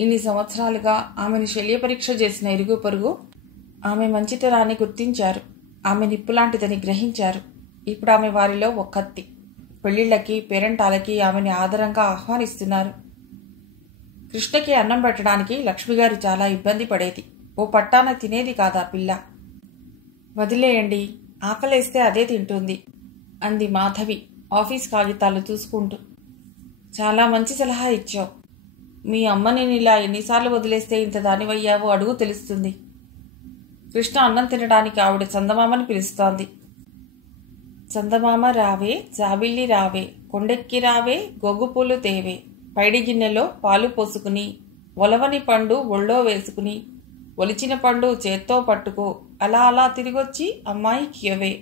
ఇన్ని సంవత్సరాలుగా ఆమెను శల్య పరీక్ష చేసిన ఇరుగు పొరుగు ఆమె మంచితనాన్ని గుర్తించారు. ఆమె నిప్పులాంటిదని గ్రహించారు. ఇప్పుడు ఆమె వారిలో ఒక్కత్తి. పెళ్లిళ్లకి పేరంటాలకి ఆమెని ఆదరంగా ఆహ్వానిస్తున్నారు. కృష్ణకి అన్నం పెట్టడానికి లక్ష్మిగారు చాలా ఇబ్బంది పడేది. ఓ పట్టాన తినేది కాదా పిల్ల. వదిలేయండి, ఆకలేస్తే అదే తింటుంది అంది మాధవి ఆఫీస్ కాగితాలు చూసుకుంటూ. చాలా మంచి సలహా ఇచ్చావు. మీ అమ్మ నేను ఇలా ఎన్నిసార్లు వదిలేస్తే ఇంత దానివయ్యావో అడుగు తెలుస్తుంది. కృష్ణ అన్నం తినడానికి ఆవిడ చందమామని పిలుస్తోంది. చందమామ రావే, జాబిల్లి రావే, కొండెక్కి రావే, గొగ్గుపూలు తేవే, పైడి గిన్నెలో పాలు పోసుకుని, ఒలవని పండు ఒళ్ళో వేసుకుని, ఒలిచిన పండు చేత్తో పట్టుకో, అలా అలా తిరిగొచ్చి అమ్మాయికి ఇవ్వే.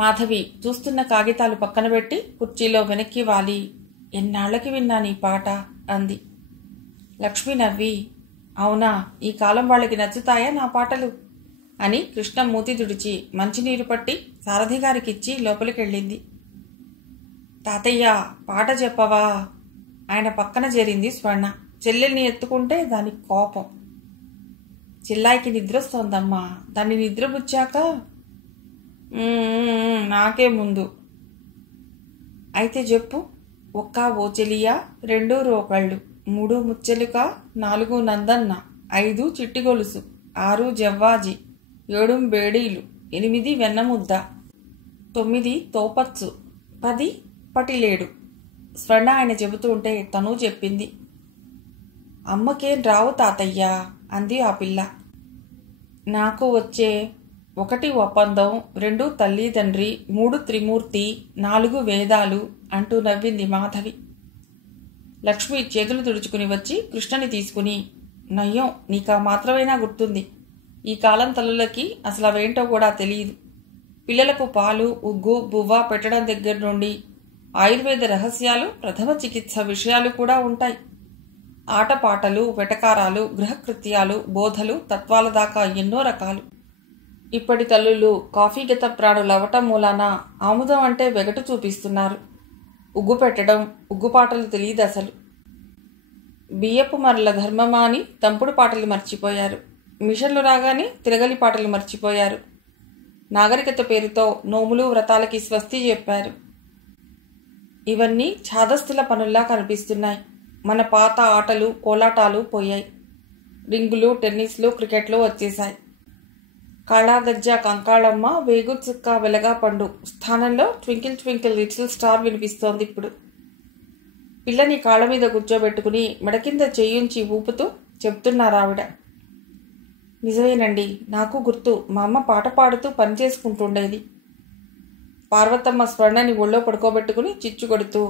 మాధవి చూస్తున్న కాగితాలు పక్కన పెట్టి కుర్చీలో వెనక్కి వాలి, ఎన్నాళ్లకి విన్నాను ఈ పాట అంది. లక్ష్మి నవ్వి, అవునా, ఈ కాలం వాళ్ళకి నచ్చుతాయా నా పాటలు అని కృష్ణ మూతి తుడిచి మంచినీరు పట్టి సారథి గారికిచ్చి లోపలికెళ్ళింది. తాతయ్య పాట చెప్పవా? ఆయన పక్కన చేరింది స్వర్ణ. చెల్లెల్ని ఎత్తుకుంటే దానికి కోపం. చెల్లాయికి నిద్రొస్తోందమ్మా, దాన్ని నిద్రపుచ్చాక నాకే ముందు. అయితే చెప్పు. ఒక్క ఓ చెలియా, 2 రోకళ్ళు, 3 ముచ్చెలుక, 4 నందన్న, 5 చిట్టిగొలుసు, 6 జవ్వాజి, 7 బేడీలు, 8 వెన్నముద్ద, 9 తోపచ్చు, 10 పటిలేడు. స్వర్ణ ఆయన చెబుతూ ఉంటే తను చెప్పింది. అమ్మకేం రావు తాతయ్య అంది ఆ పిల్ల. నాకు వచ్చే 1 ఒప్పందం, 2 తల్లిదండ్రి, 3 త్రిమూర్తి, 4 వేదాలు అంటూ నవ్వింది మాధవి. లక్ష్మి చేతులు తుడుచుకుని వచ్చి కృష్ణని తీసుకుని, నయ్యం, నీకా మాత్రమైనా గుర్తుంది. ఈ కాలం తల్లులకి అసలు అవేంటో కూడా తెలియదు. పిల్లలకు పాలు, ఉగ్గు, బువ్వ పెట్టడం దగ్గర నుండి ఆయుర్వేద రహస్యాలు, ప్రథమ చికిత్స విషయాలు కూడా ఉంటాయి. ఆటపాటలు, వెటకారాలు, గృహకృత్యాలు, బోధలు, తత్వాల దాకా ఎన్నో రకాలు. ఇప్పటి తల్లులు కాఫీ గత ప్రాణులు అవటం మూలాన ఆముదం అంటే వెగటు చూపిస్తున్నారు. ఉగ్గు పెట్టడం, ఉగ్గుపాటలు తెలియదు అసలు. బియ్యపు మరల ధర్మమా అని తంపుడు పాటలు మర్చిపోయారు. మిషన్లు రాగానే తిరగలి పాటలు మర్చిపోయారు. నాగరికత పేరుతో నోములు, వ్రతాలకి స్వస్తి చెప్పారు. ఇవన్నీ ఛాదస్తుల పనుల్లా కనిపిస్తున్నాయి. మన పాత ఆటలు, కోలాటాలు పోయాయి. రింగులు, టెన్నిస్లు, క్రికెట్లు వచ్చేశాయి. కాళాగజ్జ, కంకాళమ్మ, వేగు చుక్క, వెలగా పండు స్థానంలో ట్వింకిల్ ట్వింకిల్ లిటిల్ స్టార్ వినిపిస్తోంది ఇప్పుడు. పిల్లని కాళ్ళ మీద కూర్చోబెట్టుకుని మెడ కింద చెయ్యుంచి ఊపుతూ చెప్తున్నారావిడ. నిజమేనండి, నాకు గుర్తు. మా అమ్మ పాట పాడుతూ పని చేసుకుంటుండేది. పార్వతమ్మ స్వర్ణని ఒళ్ళో పడుకోబెట్టుకుని చిచ్చు కొడుతూ,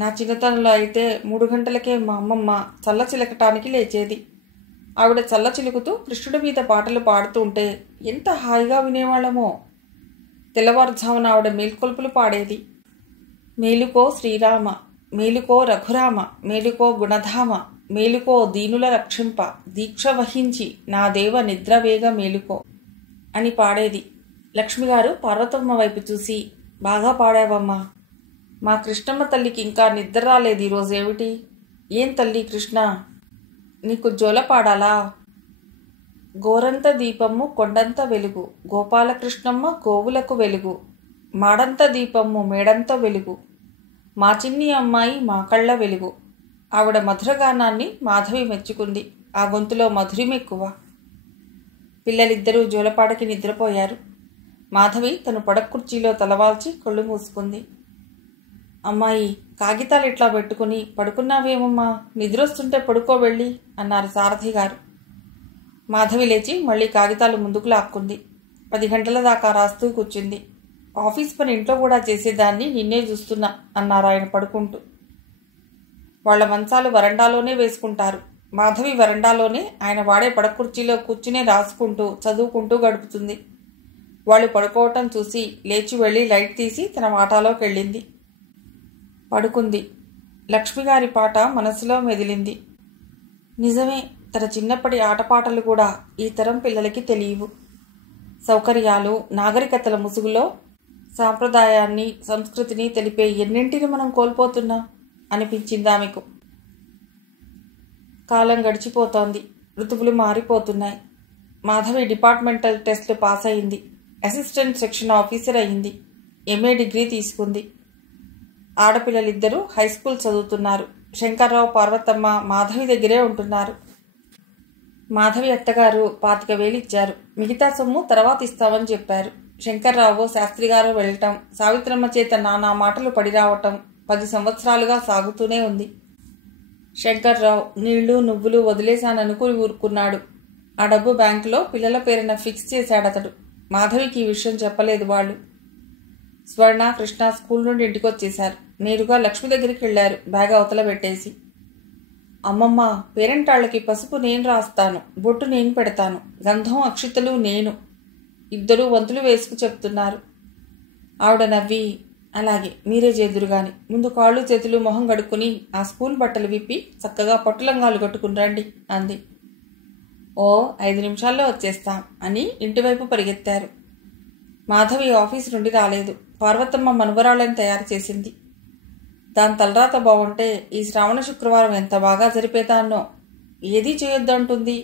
నా చిన్నతనంలో అయితే 3 గంటలకే మా అమ్మమ్మ చల్ల చిలకటానికి లేచేది. ఆవిడ చల్ల చిలుకుతూ కృష్ణుడి మీద పాటలు పాడుతూ ఉంటే ఎంత హాయిగా వినేవాళ్ళమో. తెల్లవారుజామున ఆవిడ మేల్కొల్పులు పాడేది. మేలుకో శ్రీరామ, మేలుకో రఘురామ, మేలుకో గుణధామ, మేలుకో దీనుల రక్షింప, దీక్ష వహించి నా దేవ నిద్రవేగ మేలుకో అని పాడేది. లక్ష్మిగారు పార్వతమ్మ వైపు చూసి, బాగా పాడావమ్మా. మా కృష్ణమ్మ తల్లికి ఇంకా నిద్ర రాలేదు ఈరోజేమిటి? ఏం తల్లి కృష్ణ, నీకు జోల పాడాలా? గోరంత దీపము కొండంత వెలుగు, గోపాలకృష్ణమ్మ గోవులకు వెలుగు, మాడంత దీపము మేడంత వెలుగు, మా చిన్ని అమ్మాయి మా కళ్ళ వెలుగు. ఆవిడ మధురగానాన్ని మాధవి మెచ్చుకుంది. ఆ గొంతులో మధురిమెక్కువ. పిల్లలిద్దరూ జోలపాడకి నిద్రపోయారు. మాధవి తను పడక్కుర్చీలో తలవాల్చి కళ్ళు మూసుకుంది. అమ్మాయి, కాగితాలు ఇట్లా పెట్టుకుని పడుకున్నావేమమ్మా, నిద్రొస్తుంటే పడుకో వెళ్ళి అన్నారు సారథి గారు. మాధవి లేచి మళ్ళీ కాగితాలు ముందుకు లాక్కుంది. 10 గంటల దాకా రాస్తూ కూర్చుంది. ఆఫీస్ పని ఇంట్లో కూడా చేసేదాన్ని, నిన్నే చూస్తున్నా అన్నారు ఆయన పడుకుంటూ. వాళ్ల మంచాలు వరండాలోనే వేసుకుంటారు. మాధవి వరండాలోనే ఆయన వాడే పడకుర్చీలో కూర్చునే రాసుకుంటూ చదువుకుంటూ గడుపుతుంది. వాళ్ళు పడుకోవటం చూసి లేచి వెళ్ళి లైట్ తీసి తన వాటాలోకి వెళ్ళింది. పడుకుంది. లక్ష్మిగారి పాట మనసులో మెదిలింది. నిజమే, తన చిన్నప్పటి ఆటపాటలు కూడా ఈ తరం పిల్లలకి తెలియవు. సౌకర్యాలు, నాగరికతల ముసుగులో సాంప్రదాయాన్ని, సంస్కృతిని తెలిపే ఎన్నింటిని మనం కోల్పోతున్నాం అనిపించింది ఆమెకు. కాలం గడిచిపోతోంది. ఋతువులు మారిపోతున్నాయి. మాధవి డిపార్ట్మెంటల్ టెస్టులు పాస్ అయింది. అసిస్టెంట్ సెక్షన్ ఆఫీసర్ అయింది. ఎంఏ డిగ్రీ తీసుకుంది. ఆడపిల్లలిద్దరూ హైస్కూల్ చదువుతున్నారు. శంకర్రావు, పార్వతమ్మ మాధవి దగ్గరే ఉంటున్నారు. మాధవి అత్తగారు 25,000 ఇచ్చారు. మిగతా సొమ్ము తర్వాత ఇస్తామని చెప్పారు. శంకర్రావు, శాస్త్రిగారు వెళ్ళటం, సావిత్రమ్మ చేత నానా మాటలు పడి రావటం 10 సంవత్సరాలుగా సాగుతూనే ఉంది. శంకర్రావు నీళ్లు నువ్వులు వదిలేశాననుకుని ఊరుకున్నాడు. ఆ డబ్బు బ్యాంకులో పిల్లల పేరున ఫిక్స్ చేశాడతడు. మాధవికి ఈ విషయం చెప్పలేదు వాళ్ళు. స్వర్ణ, కృష్ణ స్కూల్ నుండి ఇంటికొచ్చేశారు. నేరుగా లక్ష్మి దగ్గరికి వెళ్లారు, బ్యాగ్ అవతల పెట్టేసి. అమ్మమ్మ, పేరెంటాళ్ళకి పసుపు నేను రాస్తాను, బొట్టు నేను పెడతాను, గంధం అక్షితలు నేను. ఇద్దరూ వంతులు వేసుకు చెప్తున్నారు. ఆవిడ నవ్వి, అలాగే మీరే చేదురుగాని, ముందు కాళ్ళు చేతులు మొహం గడుక్కుని ఆ స్కూల్ బట్టలు విప్పి చక్కగా పట్టులంగాలు కట్టుకుని రండి అంది. ఓ 5 నిమిషాల్లో వచ్చేస్తాం అని ఇంటివైపు పరిగెత్తారు. మాధవి ఆఫీసు నుండి రాలేదు. పార్వతమ్మ మనవరాళ్ళని తయారు చేసింది. దాని తలరాత బాగుంటే ఈ శ్రావణ శుక్రవారం ఎంత బాగా జరిపేదాన్నో. ఏదీ చేయొద్దంటుంది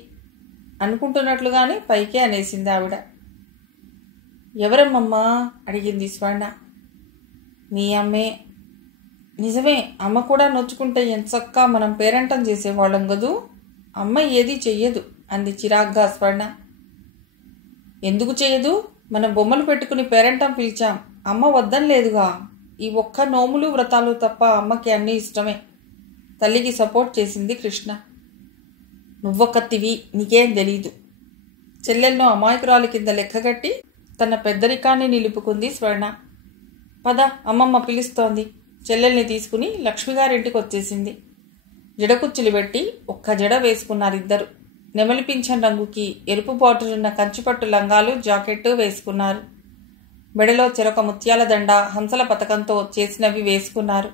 అనుకుంటున్నట్లుగానే పైకే అనేసింది ఆవిడ. ఎవరమ్మమ్మా అడిగింది స్వర్ణ. మీ అమ్మే. నిజమే, అమ్మ కూడా నొచ్చుకుంటే ఎంతచక్కా మనం పేరంటం చేసేవాళ్ళం గదూ. అమ్మ ఏదీ చెయ్యదు అంది చిరాగ్గా స్వర్ణ. ఎందుకు చెయ్యదు? మనం బొమ్మలు పెట్టుకుని పేరంటం పిలిచాం. అమ్మ వద్దని లేదుగా. ఈ ఒక్క నోములు వ్రతాలు తప్ప అమ్మకి అన్నీ ఇష్టమే. తల్లికి సపోర్ట్ చేసింది కృష్ణ. నువ్వొక్కత్తివి, నీకేం తెలీదు. చెల్లెలను అమాయకురాలి కింద లెక్కగట్టి తన పెద్దరికాన్ని నిలుపుకుంది స్వర్ణ. పద, అమ్మమ్మ పిలుస్తోంది. చెల్లెల్ని తీసుకుని లక్ష్మిగారింటికి వచ్చేసింది. జడకుచ్చులు పెట్టి ఒక్క జడ వేసుకున్నారిద్దరు. నెమలి పింఛన్ రంగుకి ఎరుపు బాటులున్న కంచిపట్టు లంగాలు, జాకెట్టు వేసుకున్నారు. మెడలో చెరొక ముత్యాల దండ, హంసల పతకంతో చేసినవి వేసుకున్నారు.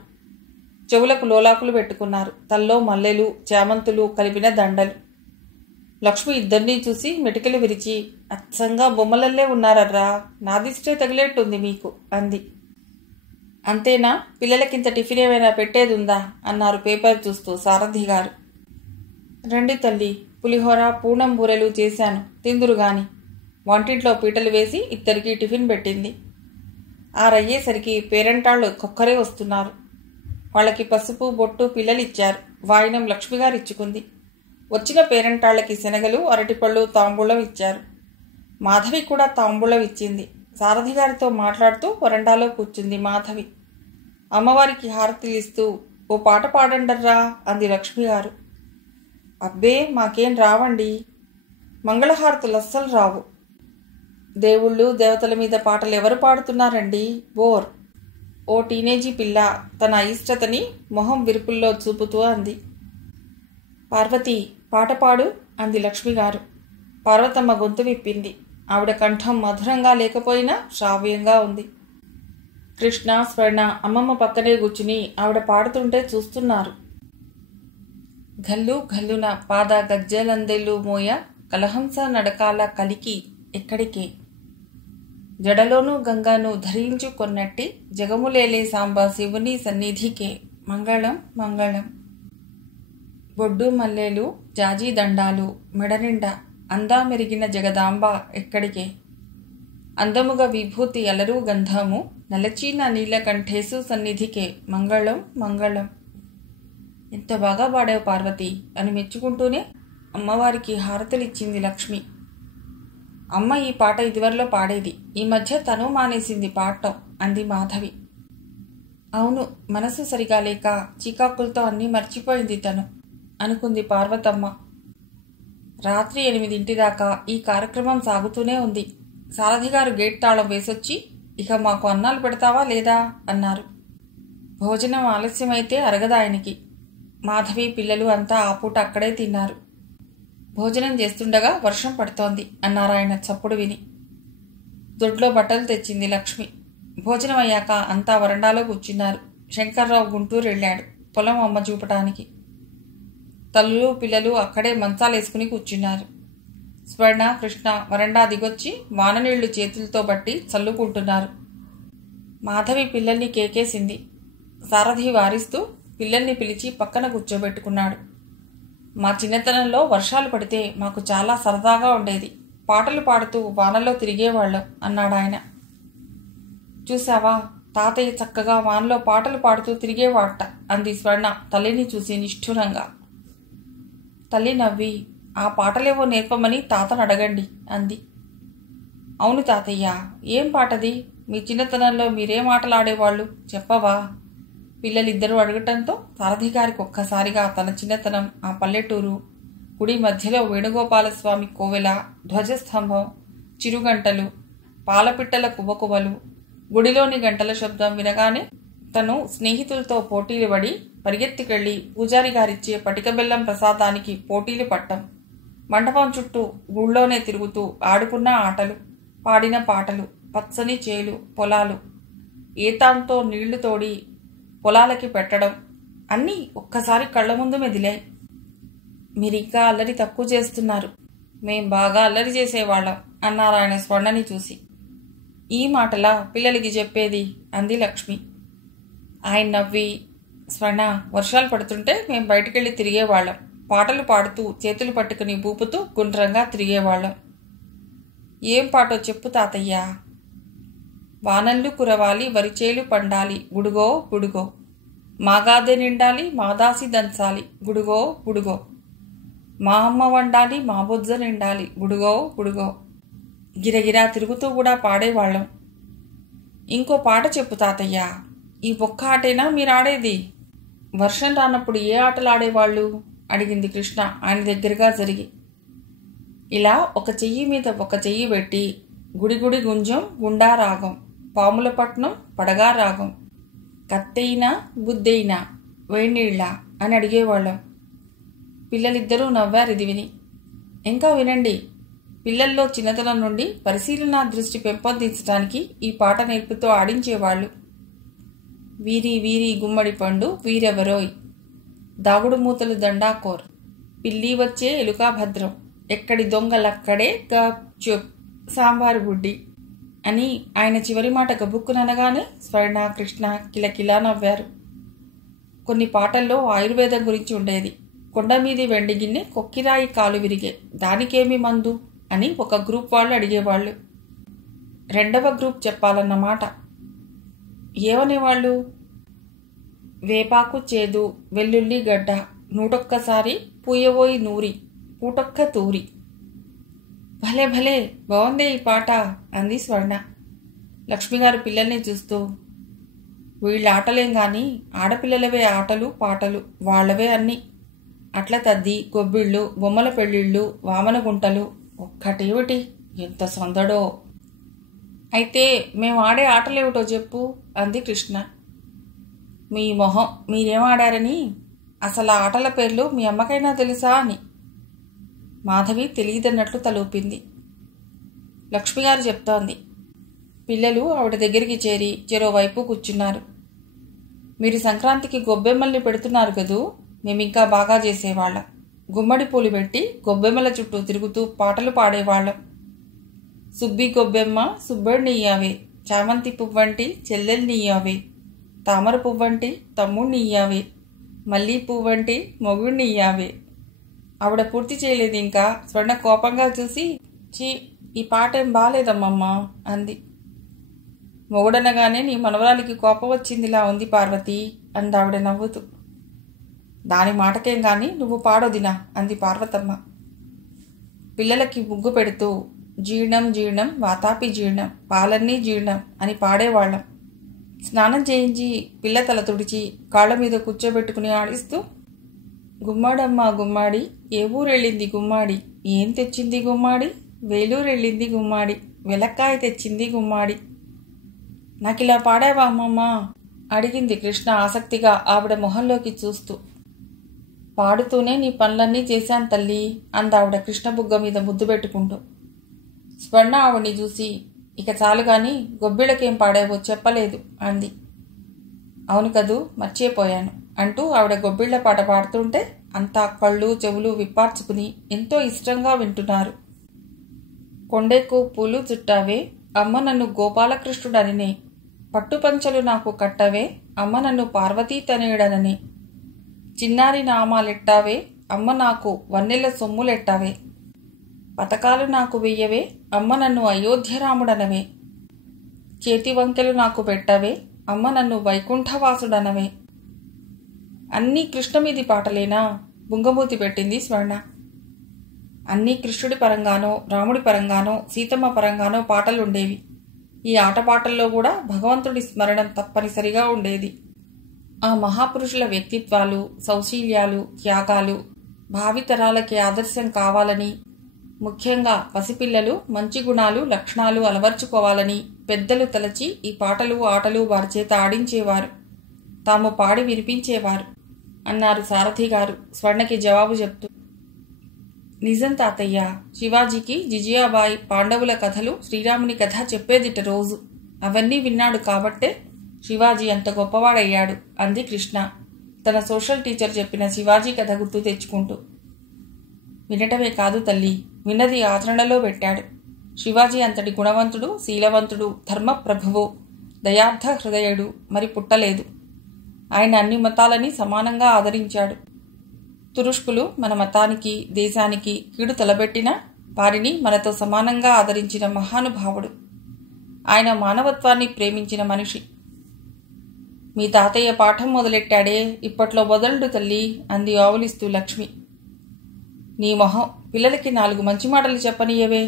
చెవులకు లోలాకులు పెట్టుకున్నారు. తల్లో మల్లెలు, చామంతులు కలిపిన దండలు. లక్ష్మి ఇద్దరినీ చూసి మెటికలు విరిచి, అచ్చంగా బొమ్మలల్లే ఉన్నారర్రా, నాదిష్టే తగిలేట్టుంది మీకు అంది. అంతేనా? పిల్లలకింత టిఫిన్ ఏమైనా పెట్టేదుందా అన్నారు పేపర్ చూస్తూ సారథి గారు. రండి తల్లి, పులిహోర పూర్ణం బూరెలు చేశాను, తిందురుగాని. వంటింట్లో పీటలు వేసి ఇద్దరికి టిఫిన్ పెట్టింది. ఆరయ్యేసరికి పేరెంటాళ్ళు కొక్కరే వస్తున్నారు. వాళ్ళకి పసుపు బొట్టు పిల్లలిచ్చారు. వాయినం లక్ష్మిగారు ఇచ్చుకుంది. వచ్చిన పేరెంటాళ్ళకి శనగలు, అరటిపళ్ళు, తాంబూలం ఇచ్చారు. మాధవి కూడా తాంబూలం ఇచ్చింది. సారథి గారితో మాట్లాడుతూ వరండాలో కూర్చుంది మాధవి. అమ్మవారికి హారతిలిస్తూ, ఓ పాట పాడండర్రా అంది లక్ష్మిగారు. అబ్బే, మాకేం రావండి. మంగళహారతులు అస్సలు రావు. దేవుళ్ళు దేవతల మీద పాటలు ఎవరు పాడుతున్నారండి, బోర్. ఓ టీనేజీ పిల్ల తన అయిష్టతని మొహం విరుపుల్లో చూపుతూ అంది. పార్వతి, పాట పాడు అంది లక్ష్మిగారు. పార్వతమ్మ గొంతు విప్పింది. ఆవిడ కంఠం మధురంగా లేకపోయినా శ్రావ్యంగా ఉంది. కృష్ణ, స్వర్ణ అమ్మమ్మ పక్కనే కూర్చుని ఆవిడ పాడుతుంటే చూస్తున్నారు. గల్లు గల్లున పాద గజ్జలందెల్లు మోయ కలహంస నడకాల కలికి ఎక్కడికే, జడలోనూ గంగాను ధరించుకొన్నట్టి జగములేలే సాంబ శివుని సన్నిధికే, మంగళం మంగళం. బొడ్డు మల్లెలు, జాజీ దండాలు, మెడనిండా అందా మెరిగిన జగదాంబ ఎక్కడికే, అందముగా విభూతి అలరు గంధము నలచీన నీలకంఠేశు సన్నిధికే, మంగళం మంగళం. ఎంత బాగా పాడావు పార్వతి అని మెచ్చుకుంటూనే అమ్మవారికి హారతులిచ్చింది లక్ష్మి. అమ్మ ఈ పాట ఇదివరలో పాడేది, ఈ మధ్య తను మానేసింది పాడటం అంది మాధవి. అవును, మనసు సరిగా లేక చీకాకులతో అన్నీ మర్చిపోయింది తను అనుకుంది పార్వతమ్మ. రాత్రి 8 దాకా ఈ కార్యక్రమం సాగుతూనే ఉంది. సారథిగారు గేట్ తాళం వేసొచ్చి, ఇక మాకు అన్నాలు పెడతావా లేదా అన్నారు. భోజనం ఆలస్యమైతే అరగదాయనికి. మాధవి పిల్లలు అంతా ఆ పూట అక్కడే తిన్నారు. భోజనం చేస్తుండగా వర్షం పడుతోంది అన్నారాయన చప్పుడు విని. దొడ్లో బట్టలు తెచ్చింది లక్ష్మి. భోజనం అయ్యాక అంతా వరండాలో కూర్చున్నారు. శంకర్రావు గుంటూరు వెళ్ళాడు పొలం అమ్మ చూపటానికి. తల్లులు పిల్లలు అక్కడే మంచాలేసుకుని కూర్చున్నారు. స్వర్ణ, కృష్ణ వరండా దిగొచ్చి వాననీళ్లు చేతులతో బట్టి చల్లుకుంటున్నారు. మాధవి పిల్లల్ని కేకేసింది. సారథి వారిస్తూ పిల్లల్ని పిలిచి పక్కన కూర్చోబెట్టుకున్నాడు. మా చిన్నతనంలో వర్షాలు పడితే మాకు చాలా సరదాగా ఉండేది. పాటలు పాడుతూ వానలో తిరిగేవాళ్ళం అన్నాడాయన. చూసావా, తాతయ్య చక్కగా వానలో పాటలు పాడుతూ తిరిగేవాట అంది స్వర్ణ తల్లిని చూసి నిష్ఠురంగా. తల్లి నవ్వి, ఆ పాటలేవో నేర్పమని తాతను అడగండి అంది. అవును తాతయ్య, ఏం పాటది? మీ చిన్నతనంలో మీరేం ఆటలాడేవాళ్ళు చెప్పవా? పిల్లలిద్దరూ అడగటంతో సారథి గారికి ఒక్కసారిగా తన చిన్నతనం, ఆ పల్లెటూరు, గుడి మధ్యలో వేణుగోపాలస్వామి కోవెల, ధ్వజస్తంభం, చిరుగంటలు, పాలపిట్టల కువ్వకువలు, గుడిలోని గంటల శబ్దం వినగానే తను స్నేహితులతో పోటీలు పడి పరిగెత్తికెళ్లి పూజారి గారిచ్చే పటిక బెల్లం ప్రసాదానికి పోటీలు పట్టం, మండపం చుట్టూ గుళ్ళోనే తిరుగుతూ ఆడుకున్న ఆటలు, పాడిన పాటలు, పచ్చని చేలు, పొలాలు, ఏతాంతో నీళ్లు తోడి పొలాలకి పెట్టడం అన్నీ ఒక్కసారి కళ్ల ముందు మెదిలాయి. మీరింకా అల్లరి తక్కువ చేస్తున్నారు, మేం బాగా అల్లరి చేసేవాళ్ళం అన్నారాయన స్వర్ణని చూసి. ఈ మాటలా పిల్లలకి చెప్పేది అంది లక్ష్మి. ఆయన నవ్వి, స్వర్ణ, వర్షాలు పడుతుంటే మేం బయటికెళ్ళి తిరిగేవాళ్ళం, పాటలు పాడుతూ చేతులు పట్టుకుని ఊపుతూ గుండ్రంగా తిరిగేవాళ్ళం. ఏం పాటో చెప్పు తాతయ్యా. వానల్లు కురవాలి, వరిచేలు పండాలి, గుడుగో గుడుగో, మాగాదె నిండాలి, మాదాసి దంచాలి, గుడుగో గుడుగో, మా అమ్మ వండాలి, మా బొజ్జ నిండాలి, గుడుగో గుడుగో. గిరగిరా తిరుగుతూ కూడా పాడేవాళ్ళం. ఇంకో పాట చెప్పు తాతయ్యా. ఈ ఒక్క ఆటేనా మీరాడేది? వర్షం రానప్పుడు ఏ ఆటలాడేవాళ్ళు అడిగింది కృష్ణ ఆయన దగ్గరగా జరిగి. ఇలా ఒక చెయ్యి మీద ఒక చెయ్యి పెట్టి గుడి గుడి గుంజం గుండా రాగం, పాముల పట్నం పడగా రాగం, కత్తెయినా బుద్దెయినా వేణీళ్ళ అని అడిగేవాళ్ళం. పిల్లలిద్దరూ నవ్వారు ఇది విని. ఇంకా వినండి. పిల్లల్లో చిన్నతనం నుండి పరిశీలనా దృష్టి పెంపొందించడానికి ఈ పాట నేర్పుతో ఆడించేవాళ్ళు. వీరి వీరి గుమ్మడి పండు వీరెవరోయ్, దాగుడు మూతలు దండాకోర్, పిల్లి వచ్చే ఎలుకా భద్రం, ఎక్కడి దొంగలక్కడే గప్చుప్, సాంబారు బుడ్డి అని ఆయన చివరి మాట గబుక్కుననగానే స్వర్ణ, కృష్ణ కిలకిలా నవ్వారు. కొన్ని పాటల్లో ఆయుర్వేదం గురించి ఉండేది. కొండమీది వెండి గిన్నె కొక్కిరాయి కాలు విరిగే, దానికేమి మందు అని ఒక గ్రూప్ వాళ్ళు అడిగేవాళ్ళు. రెండవ గ్రూప్ చెప్పాలన్నమాట. ఏమనేవాళ్ళు? వేపాకు చేదు, వెల్లుల్లి గడ్డ, నూటొక్కసారి పూయబోయి నూరి, పూటొక్క తూరి. భలే భలే, బాగుందే ఈ పాట అంది స్వర్ణ. లక్ష్మిగారు పిల్లల్ని చూస్తూ, వీళ్ళ ఆటలేం గాని ఆడపిల్లలవే ఆటలు పాటలు, వాళ్లవే అన్నీ. అట్ల తద్ది, గొబ్బిళ్ళు, బొమ్మల పెళ్ళిళ్ళు, వామన గుంటలు, ఒక్కటేమిటి ఎంత సందడో. అయితే మేము ఆడే ఆటలేమిటో చెప్పు అంది కృష్ణ. మీ మొహం, మీరేం ఆడారని? అసలు ఆ ఆటల పేర్లు మీ అమ్మకైనా తెలుసా అని. మాధవి తెలియదన్నట్లు తలూపింది. లక్ష్మిగారు చెప్తోంది. పిల్లలు ఆవిడ దగ్గరికి చేరి చెరోవైపు కూర్చున్నారు. మీరు సంక్రాంతికి గొబ్బెమ్మల్ని పెడుతున్నారు కదూ, మేమింకా బాగా చేసేవాళ్ళం. గుమ్మడి పూలు పెట్టి గొబ్బెమ్మల చుట్టూ తిరుగుతూ పాటలు పాడేవాళ్ళం. సుబ్బి గొబ్బెమ్మ సుబ్బడినియ్యావే, చామంతి పువ్వంటి చెల్లెల్నియ్యావే, తామర పువ్వంటి తమ్ముణ్ణియ్యావే, మల్లీ పువ్వంటి మొగుణ్ణియ్యావే. ఆవిడ పూర్తి చేయలేదు ఇంకా. స్వర్ణ కోపంగా చూసి, చీ, ఈ పాట ఏం బాలేదమ్మమ్మా అంది. మొగుడనగానే నీ మనవరాలికి కోపం వచ్చిందిలా ఉంది పార్వతి అందావిడ నవ్వుతూ. దాని మాటకేం గాని నువ్వు పాడొదినా అంది పార్వతమ్మ. పిల్లలకి ముగ్గు పెడుతూ జీర్ణం జీర్ణం వాతాపి జీర్ణం, పాలన్నీ జీర్ణం అని పాడేవాళ్ళం. స్నానం చేయించి పిల్ల తల తుడిచి కాళ్ళ మీద కూర్చోబెట్టుకుని ఆడిస్తూ, గుమ్మాడమ్మ గుమ్మాడి, ఏ ఊరెళ్ళింది గుమ్మాడి, ఏం తెచ్చింది గుమ్మాడి, వేలూరెళ్ళింది గుమ్మాడి, వెలక్కాయ తెచ్చింది గుమ్మాడి. నాకిలా పాడావా అమ్మమ్మ అడిగింది కృష్ణ ఆసక్తిగా ఆవిడ మొహంలోకి చూస్తూ. పాడుతూనే నీ పనులన్నీ చేశాను తల్లి అందావిడ కృష్ణ బుగ్గ మీద ముద్దు పెట్టుకుంటూ. స్వర్ణ ఆవిడ్ని చూసి, ఇక చాలు గాని గొబ్బిళ్ళకేం పాడావో చెప్పలేదు అంది. అవును కదూ, మర్చిపోయాను అంటూ ఆవిడ గొబ్బిళ్ల పాట పాడుతుంటే అంతా కళ్ళు చెవులు విప్పార్చుకుని ఎంతో ఇష్టంగా వింటున్నారు. కొండెకు పూలు చుట్టావే, అమ్మ నన్ను గోపాలకృష్ణుడననే, పట్టుపంచలు నాకు కట్టవే, అమ్మ నన్ను పార్వతీ తనయుడననే, చిన్నారి నామాలెట్టావే, అమ్మ నాకు వన్నెల సొమ్ములెట్టావే. పథకాలు నాకు వెయ్యవే, అమ్మ నన్ను అయోధ్యరాముడనవే. చేతి వంకెలు నాకు పెట్టవే, అమ్మ నన్ను వైకుంఠవాసుడనవే. అన్నీ కృష్ణమీది పాటలేనా? బుంగమూతి పెట్టింది స్వర్ణ. అన్నీ కృష్ణుడి పరంగానో, రాముడి పరంగానో, సీతమ్మ పరంగానో పాటలుండేవి. ఈ ఆటపాటల్లో కూడా భగవంతుడి స్మరణం తప్పనిసరిగా ఉండేది. ఆ మహాపురుషుల వ్యక్తిత్వాలు, సౌశీల్యాలు, త్యాగాలు భావితరాలకి ఆదర్శం కావాలని, ముఖ్యంగా పసిపిల్లలు మంచి గుణాలు, లక్షణాలు అలవర్చుకోవాలని పెద్దలు తలచి ఈ పాటలు, ఆటలు వారి చేత ఆడించేవారు, తాము పాడి వినిపించేవారు అన్నారు సారథి గారు స్వర్ణకి జవాబు చెప్తూ. నిజం తాతయ్య, శివాజీకి జిజియాబాయి, పాండవుల కథలు, శ్రీరాముని కథ చెప్పేదిట రోజు. అవన్నీ విన్నాడు కాబట్టే శివాజీ అంత గొప్పవాడయ్యాడు అంది కృష్ణ తన సోషల్ టీచర్ చెప్పిన శివాజీ కథ గుర్తు తెచ్చుకుంటూ. వినటమే కాదు తల్లి, విన్నది ఆచరణలో పెట్టాడు. శివాజీ అంతటి గుణవంతుడు, శీలవంతుడు, ధర్మప్రభువు, దయార్థ హృదయుడు మరి పుట్టలేదు. ఆయన అన్ని మతాలని సమానంగా ఆదరించాడు. తురుష్కులు మన మతానికి, దేశానికి కీడు తలబెట్టినా వారిని మనతో సమానంగా ఆదరించిన మహానుభావుడు. ఆయన మానవత్వాన్ని ప్రేమించిన మనిషి. మీ తాతయ్య పాఠం మొదలెట్టాడే, ఇప్పట్లో వదలడు తల్లి అంది ఆవులిస్తూ లక్ష్మి. నీ మొహం, పిల్లలకి 4 మంచి మాటలు చెప్పనీయవే.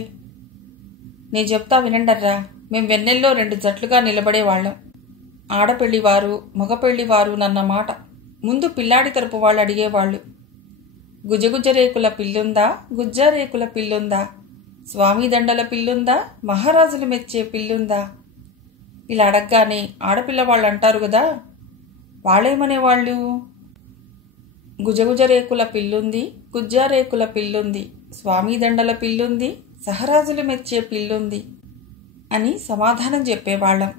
నేను చెప్తా వినండర్రా. మేం వెన్నెల్లో 2 జట్లుగా నిలబడేవాళ్లం. ఆడపెళ్లివారు, మగపెళ్లివారు నన్న మాట ముందు పిల్లాడి తరపు వాళ్ళు అడిగేవాళ్లు. గుజగుజరేకుల పిల్లుందా, గుజ్జారేకుల పిల్లుందా, స్వామి దండల పిల్లుందా, మహారాజులు మెచ్చే పిల్లుందా. ఇలా అడగగానే ఆడపిల్లవాళ్ళు అంటారు కదా, వాళ్ళేమనేవాళ్ళు? గుజగుజరేకుల పిల్లుంది, గుజ్జారేకుల పిల్లుంది, స్వామి దండల పిల్లుంది, సహరాజులు మెచ్చే పిల్లుంది అని సమాధానం చెప్పేవాళ్లం.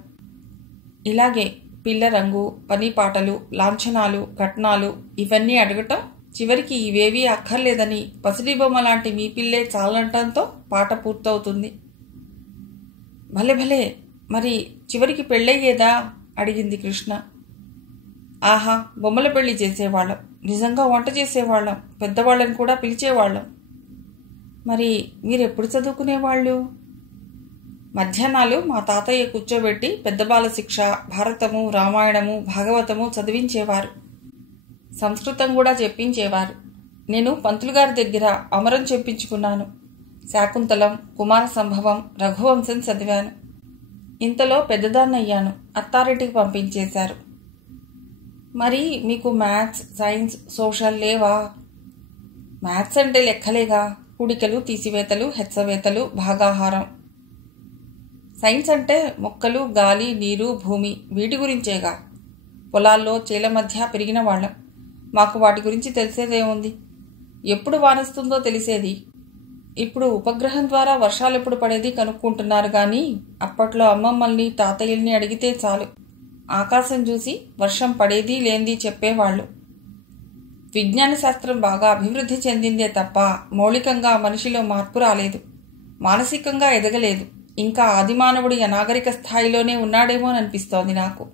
ఇలాగే పిల్ల రంగు, పని పాటలు, లాంఛనాలు, కట్నాలు ఇవన్నీ అడగటం, చివరికి ఇవేవీ అక్కర్లేదని పసిడి బొమ్మ లాంటి మీ పిల్లే చాలంటంతో పాట పూర్తవుతుంది. భలే భలే, మరి చివరికి పెళ్ళయ్యేదా అడిగింది కృష్ణ. ఆహా, బొమ్మల పెళ్లి చేసేవాళ్ళం, నిజంగా వంట చేసేవాళ్ళం, పెద్దవాళ్ళని కూడా పిలిచేవాళ్ళం. మరి మీరెప్పుడు చదువుకునేవాళ్ళు? మధ్యాహ్నాలు మా తాతయ్య కూర్చోబెట్టి పెద్ద బాల శిక్ష, భారతము, రామాయణము, భాగవతము చదివించేవారు. సంస్కృతం కూడా చెప్పించేవారు. నేను పంతులుగారి దగ్గర అమరం చెప్పించుకున్నాను. శాకుంతలం, కుమార సంభవం, రఘువంశం చదివాను. ఇంతలో పెద్దదాన్నయ్యాను. అత్తారింటికి పంపించేశారు. మరి మీకు మ్యాథ్స్, సైన్స్, సోషల్ లేవా? మ్యాథ్స్ అంటే లెక్కలేగా, కూడికలు, తీసివేతలు, హెచ్చవేతలు, భాగాహారం. సైన్స్ అంటే మొక్కలు, గాలి, నీరు, భూమి వీటి గురించేగా. పొలాల్లో చేల మధ్య పెరిగిన వాళ్ళం. మాకు వాటి గురించి తెలిసేదేముంది? ఎప్పుడు వానొస్తుందో తెలిసేది. ఇప్పుడు ఉపగ్రహం ద్వారా వర్షాలు ఎప్పుడు పడేది కనుక్కుంటున్నారు గాని, అప్పట్లో అమ్మమ్మల్ని, తాతయ్యల్ని అడిగితే చాలు, ఆకాశం చూసి వర్షం పడేది లేంది చెప్పేవాళ్లు. విజ్ఞాన శాస్త్రం బాగా అభివృద్ధి చెందిందే తప్ప మౌలికంగా మనిషిలో మార్పు రాలేదు. మానసికంగా ఎదగలేదు. ఇంకా ఆదిమానవుడి అనాగరిక స్థాయిలోనే ఉన్నాడేమోననిపిస్తోంది నాకు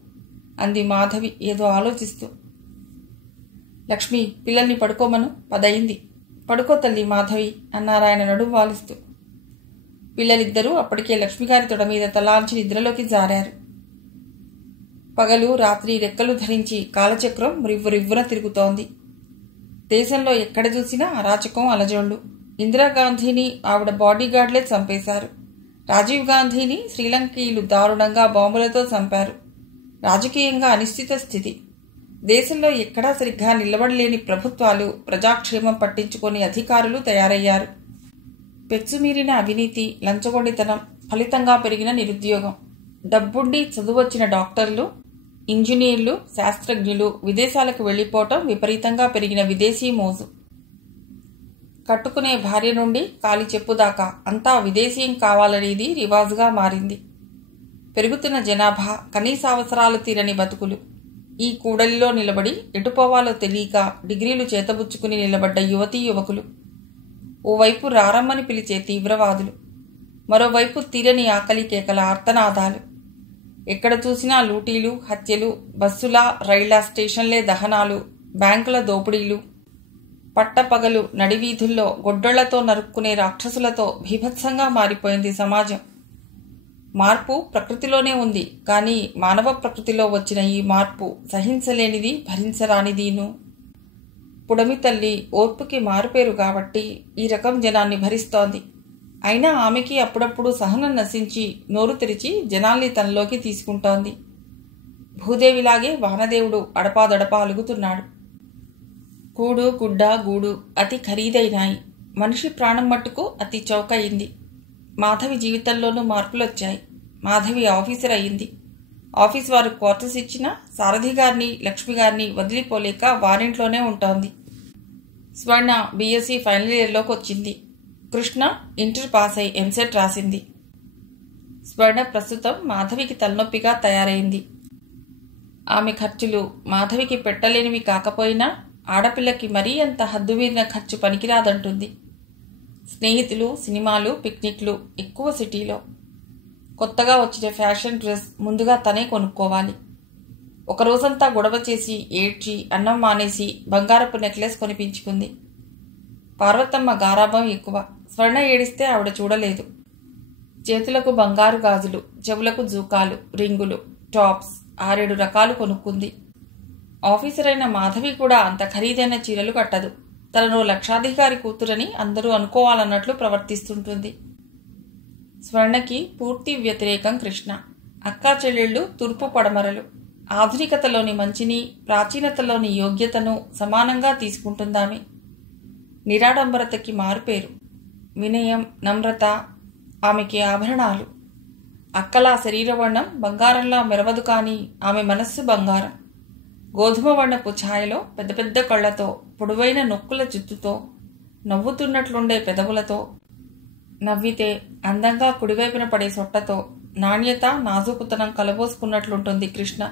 అంది మాధవి ఏదో ఆలోచిస్తూ. లక్ష్మి, పిల్లల్ని పడుకోమను, 10 అయింది. పడుకో తల్లి మాధవి అన్నారాయన నడుము వాలుస్తూ. పిల్లలిద్దరూ అప్పటికే లక్ష్మిగారి తొడ మీద తలాంచి నిద్రలోకి జారారు. పగలు రాత్రి రెక్కలు ధరించి కాలచక్రం రివ్వున తిరుగుతోంది. దేశంలో ఎక్కడ చూసినా అరాచకం, అలజోళ్లు. ఇందిరాగాంధీని ఆవిడ బాడీగార్డ్లే చంపేశారు. రాజీవ్ గాంధీని శ్రీలంకీయులు దారుణంగా బాంబులతో చంపారు. రాజకీయంగా అనిశ్చిత స్థితి. దేశంలో ఎక్కడా సరిగ్గా నిలబడలేని ప్రభుత్వాలు, ప్రజాక్షేమం పట్టించుకొని అధికారులు తయారయ్యారు. పెచ్చుమీరిన అవినీతి, లంచగొండితనం, ఫలితంగా పెరిగిన నిరుద్యోగం. డబ్బుండి చదువొచ్చిన డాక్టర్లు, ఇంజనీర్లు, శాస్త్రజ్ఞులు విదేశాలకు వెళ్లిపోవటం, విపరీతంగా పెరిగిన విదేశీ మోజు. కట్టుకునే భార్య నుండి కాలి చెప్పుదాకా అంతా విదేశీయం కావాలనేది రివాజుగా మారింది. పెరుగుతున్న జనాభా, కనీస అవసరాలు తీరని బతుకులు. ఈ కూడలిలో నిలబడి ఎటుపోవాలో తెలియక డిగ్రీలు చేతబుచ్చుకుని నిలబడ్డ యువతీ యువకులు. ఓవైపు రారమ్మని పిలిచే తీవ్రవాదులు, మరోవైపు తీరని ఆకలి కేకల ఆర్తనాదాలు. ఎక్కడ చూసినా లూటీలు, హత్యలు, బస్సుల, రైళ్ల స్టేషన్లే దహనాలు, బ్యాంకుల దోపిడీలు. పట్టపగలు నడివీధుల్లో గొడ్డళ్లతో నరుక్కునే రాక్షసులతో భీభత్సంగా మారిపోయింది సమాజం. మార్పు ప్రకృతిలోనే ఉంది, కానీ మానవ ప్రకృతిలో వచ్చిన ఈ మార్పు సహించలేనిది, భరించరానిదీను. పుడమి తల్లి ఓర్పుకి మారుపేరు కాబట్టి ఈ రకం జనాన్ని భరిస్తోంది. అయినా ఆమెకి అప్పుడప్పుడు సహనం నశించి నోరు తెరిచి జనాల్ని తనలోకి తీసుకుంటోంది. భూదేవిలాగే వానదేవుడు అడపాదడపా అలుగుతున్నాడు. కూడు గుడ్డ గూడు అతి ఖరీదైనాయి. మనిషి ప్రాణం మట్టుకు అతి చౌకయింది. మాధవి జీవితంలోనూ మార్పులొచ్చాయి. మాధవి ఆఫీసర్ అయ్యింది. ఆఫీస్ వారు క్వార్టర్స్ ఇచ్చినా సారథి గారిని, లక్ష్మి గారిని వదిలిపోలేక వారింట్లోనే ఉంటోంది. స్వర్ణ బీఎస్సీ ఫైనల్ ఇయర్లోకి వచ్చింది. కృష్ణ ఇంటర్ పాస్ అయి ఎంసెట్ రాసింది. స్వర్ణ ప్రస్తుతం మాధవికి తలనొప్పిగా తయారైంది. ఆమె ఖర్చులు మాధవికి పెట్టలేనివి కాకపోయినా ఆడపిల్లకి మరీ అంత హద్దుమీరిన ఖర్చు పనికిరాదంటుంది. స్నేహితులు, సినిమాలు, పిక్నిక్లు ఎక్కువ సిటీలో. కొత్తగా వచ్చిన ఫ్యాషన్ డ్రెస్ ముందుగా తనే కొనుక్కోవాలి. ఒక రోజంతా గొడవ చేసి ఏడ్చి అన్నం మానేసి బంగారపు నెక్లెస్ కొనిపించుకుంది. పార్వతమ్మ గారాబం ఎక్కువ. స్వర్ణ ఏడిస్తే ఆవిడ చూడలేదు. చేతులకు బంగారు గాజులు, చెవులకు జూకాలు, రింగులు, టాప్స్ 6-7 రకాలు కొనుక్కుంది. ఆఫీసర్ అయిన మాధవి కూడా అంత ఖరీదైన చీరలు కట్టదు. తనను లక్షాధికారి కూతురని అందరూ అనుకోవాలన్నట్లు ప్రవర్తిస్తుంటుంది. స్వర్ణకి పూర్తి వ్యతిరేకం కృష్ణ. అక్కా చెల్లెళ్ళు తూర్పు పడమరలు. ఆధునికతలోని మంచిని, ప్రాచీనతలోని యోగ్యతను సమానంగా తీసుకుంటుందామె. నిరాడంబరతకి మారుపేరు. వినయం, నమ్రత ఆమెకి ఆభరణాలు. అక్కలా శరీరవర్ణం బంగారంలా మెరవదు, కానీ ఆమె మనస్సు బంగారం. గోధుమ వర్ణపు ఛాయలో పెద్ద పెద్ద కళ్లతో, పొడవైన నొక్కుల జుత్తుతో, నవ్వుతున్నట్లుండే పెదవులతో, నవ్వితే అందంగా కుడివైపున పడే సొట్టతో నాణ్యత, నాజూకుతనం కలబోసుకున్నట్లుంటుంది కృష్ణ.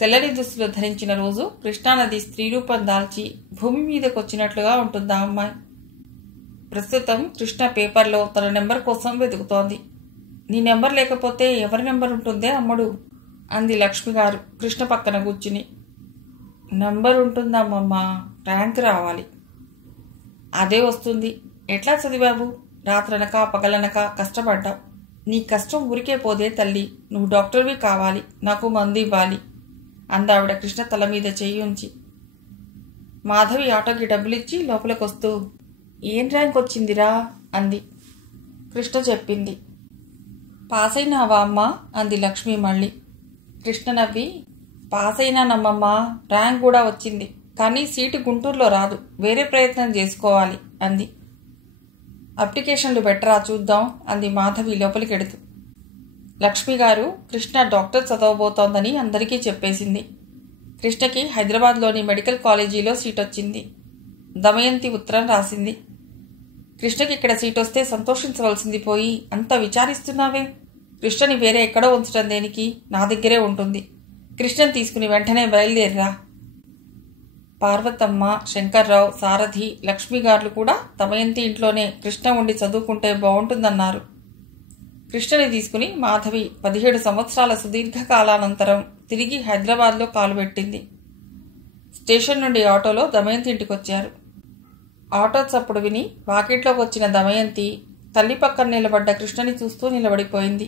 తెల్లని దుస్తులు ధరించిన రోజు కృష్ణానది స్త్రీరూపం దాల్చి భూమి మీదకొచ్చినట్లుగా ఉంటుందా అమ్మాయి. ప్రస్తుతం కృష్ణ పేపర్లో తన నెంబర్ కోసం వెతుకుతోంది. నీ నెంబర్ లేకపోతే ఎవరి నెంబర్ ఉంటుందే అమ్మడు, అంది లక్ష్మి గారు కృష్ణ పక్కన కూర్చుని. నంబర్ ఉంటుందమ్మమ్మా, ర్యాంక్ రావాలి. అదే వస్తుంది. ఎట్లా చదివావు? రాత్రనక పగలనక కష్టపడ్డావు. నీ కష్టం ఊరికే పోదే తల్లి. నువ్వు డాక్టర్వి కావాలి, నాకు మందు ఇవ్వాలి, అందావిడ కృష్ణ తల మీద చెయ్యి ఉంచి. మాధవి ఆటోకి డబ్బులిచ్చి లోపలికొస్తూ, ఏం ర్యాంక్ వచ్చిందిరా అంది. కృష్ణ చెప్పింది. పాస్ అయినావా అమ్మా అంది లక్ష్మి మళ్ళీ. కృష్ణ నవ్వి, పాస్ అయినానమ్మమ్మా, ర్యాంక్ కూడా వచ్చింది, కానీ సీటు గుంటూరులో రాదు, వేరే ప్రయత్నం చేసుకోవాలి అంది. అప్లికేషన్లు బెటరా చూద్దాం అంది మాధవి లోపలికెడుతూ. లక్ష్మి గారు కృష్ణ డాక్టర్ చదవబోతోందని అందరికీ చెప్పేసింది. కృష్ణకి హైదరాబాద్లోని మెడికల్ కాలేజీలో సీట్ వచ్చింది. దమయంతి ఉత్తరం రాసింది. కృష్ణకి ఇక్కడ సీట్ వస్తే సంతోషించవలసింది పోయి అంత విచారిస్తున్నావే? కృష్ణని వేరే ఎక్కడో ఉంచడం దేనికి? నా దగ్గరే ఉంటుంది. కృష్ణని తీసుకుని వెంటనే బయలుదేరిరా. పార్వతమ్మ, శంకర్రావు, సారథి, లక్ష్మిగారులు కూడా దమయంతి ఇంట్లోనే కృష్ణ ఉండి చదువుకుంటే బాగుంటుందన్నారు. కృష్ణని తీసుకుని మాధవి 17 సంవత్సరాల సుదీర్ఘకాలానంతరం తిరిగి హైదరాబాద్లో కాలుపెట్టింది. స్టేషన్ నుండి ఆటోలో దమయంతి ఇంటికొచ్చారు. ఆటో చప్పుడు విని వాకిట్లోకి వచ్చిన దమయంతి తల్లి పక్కన నిలబడ్డ కృష్ణని చూస్తూ నిలబడిపోయింది.